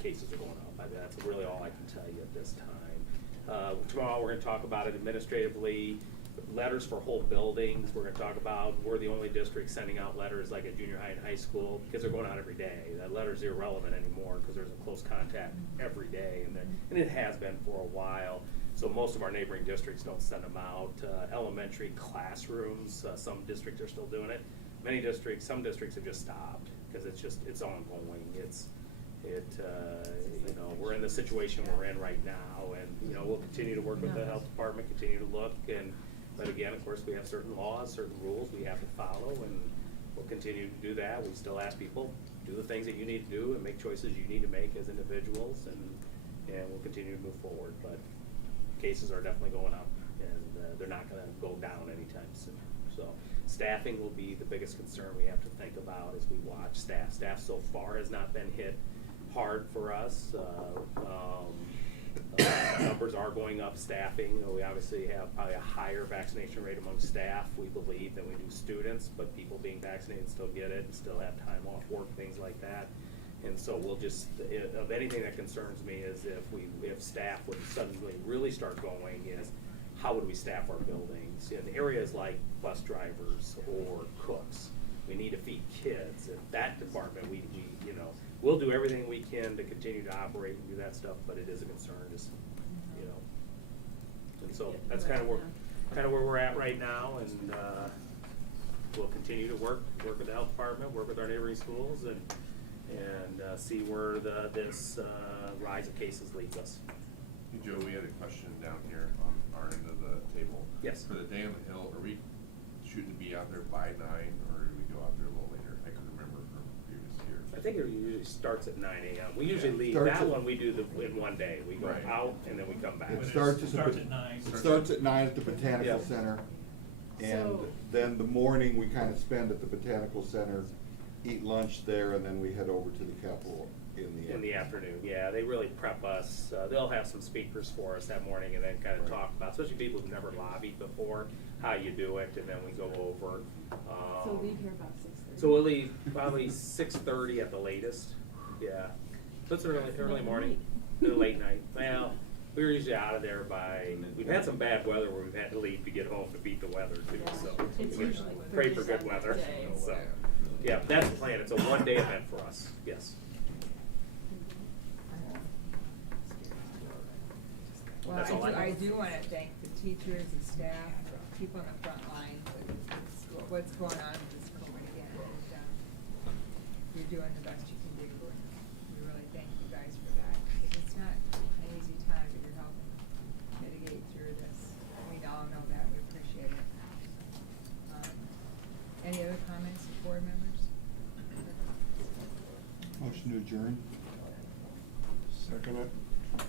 Cases are going up. That's really all I can tell you at this time. Tomorrow we're going to talk about it administratively. Letters for whole buildings. We're going to talk about, we're the only district sending out letters like at junior high and high school because they're going out every day. That letter's irrelevant anymore because there's a close contact every day, and it has been for a while. So most of our neighboring districts don't send them out. Elementary classrooms, some districts are still doing it. Some districts have just stopped because it's ongoing. You know, we're in the situation we're in right now, and you know, we'll continue to work with the health department, continue to look, but again, of course, we have certain laws, certain rules we have to follow, and we'll continue to do that. We still ask people, do the things that you need to do and make choices you need to make as individuals, and we'll continue to move forward. But cases are definitely going up, and they're not going to go down anytime soon. So staffing will be the biggest concern we have to think about as we watch staff. Staff so far has not been hit hard for us. Numbers are going up, staffing. We obviously have probably a higher vaccination rate among staff, we believe, than we do students, but people being vaccinated still get it and still have time off work, things like that. And so we'll just, of anything that concerns me is if staff would suddenly really start going, is how would we staff our buildings? In areas like bus drivers or cooks, we need to feed kids. In that department, we you know, we'll do everything we can to continue to operate and do that stuff, but it is a concern, just, you know. And so that's kind of where we're at right now, and we'll continue to work with the health department, work with our neighboring schools, and see where this rise of cases leads us. Hey Joe, we had a question down here on our end of the table. Yes. For the day on the hill, are we shooting to be out there by 9, or do we go out there a little later? I can remember from previous years. I think it usually starts at 9 a.m. We usually leave that one. We do in one day. We go out and then we come back. It starts at 9. It starts at 9 at the Botanical Yep. Center, and then the morning we kind of spend at the Botanical Center, eat lunch there, and then we head over to the Capitol in the afternoon. Yeah, they really prep us. They'll have some speakers for us that morning, and then kind of talk about, especially people who've never lobbied before, how you do it, and then we go over. So leave here about 6:30. So we'll leave probably 6:30 at the latest. Yeah, so it's early morning, late night. Well, we were usually out of there by. We've had some bad weather where we've had to leave to get home to beat the weather too. So It's we usually pray for good weather. So yeah, that's the plan. It's a one-day event for us. Yes. That's all I I have. do wanna thank the teachers, the staff, people on the front lines, with school, what's going on with this COVID again. And, you're doing the best you can do, and we really thank you guys for that, because it's not an easy time, but you're helping mitigate through this. We all know that, we appreciate it. Any other comments, board members? Motion to adjourn. Second it. All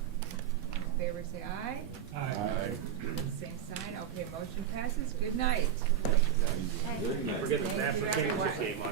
in favor, say aye. Aye. Same sign, okay, motion passes, good night. Don't forget the Thank you, national championship everyone. game on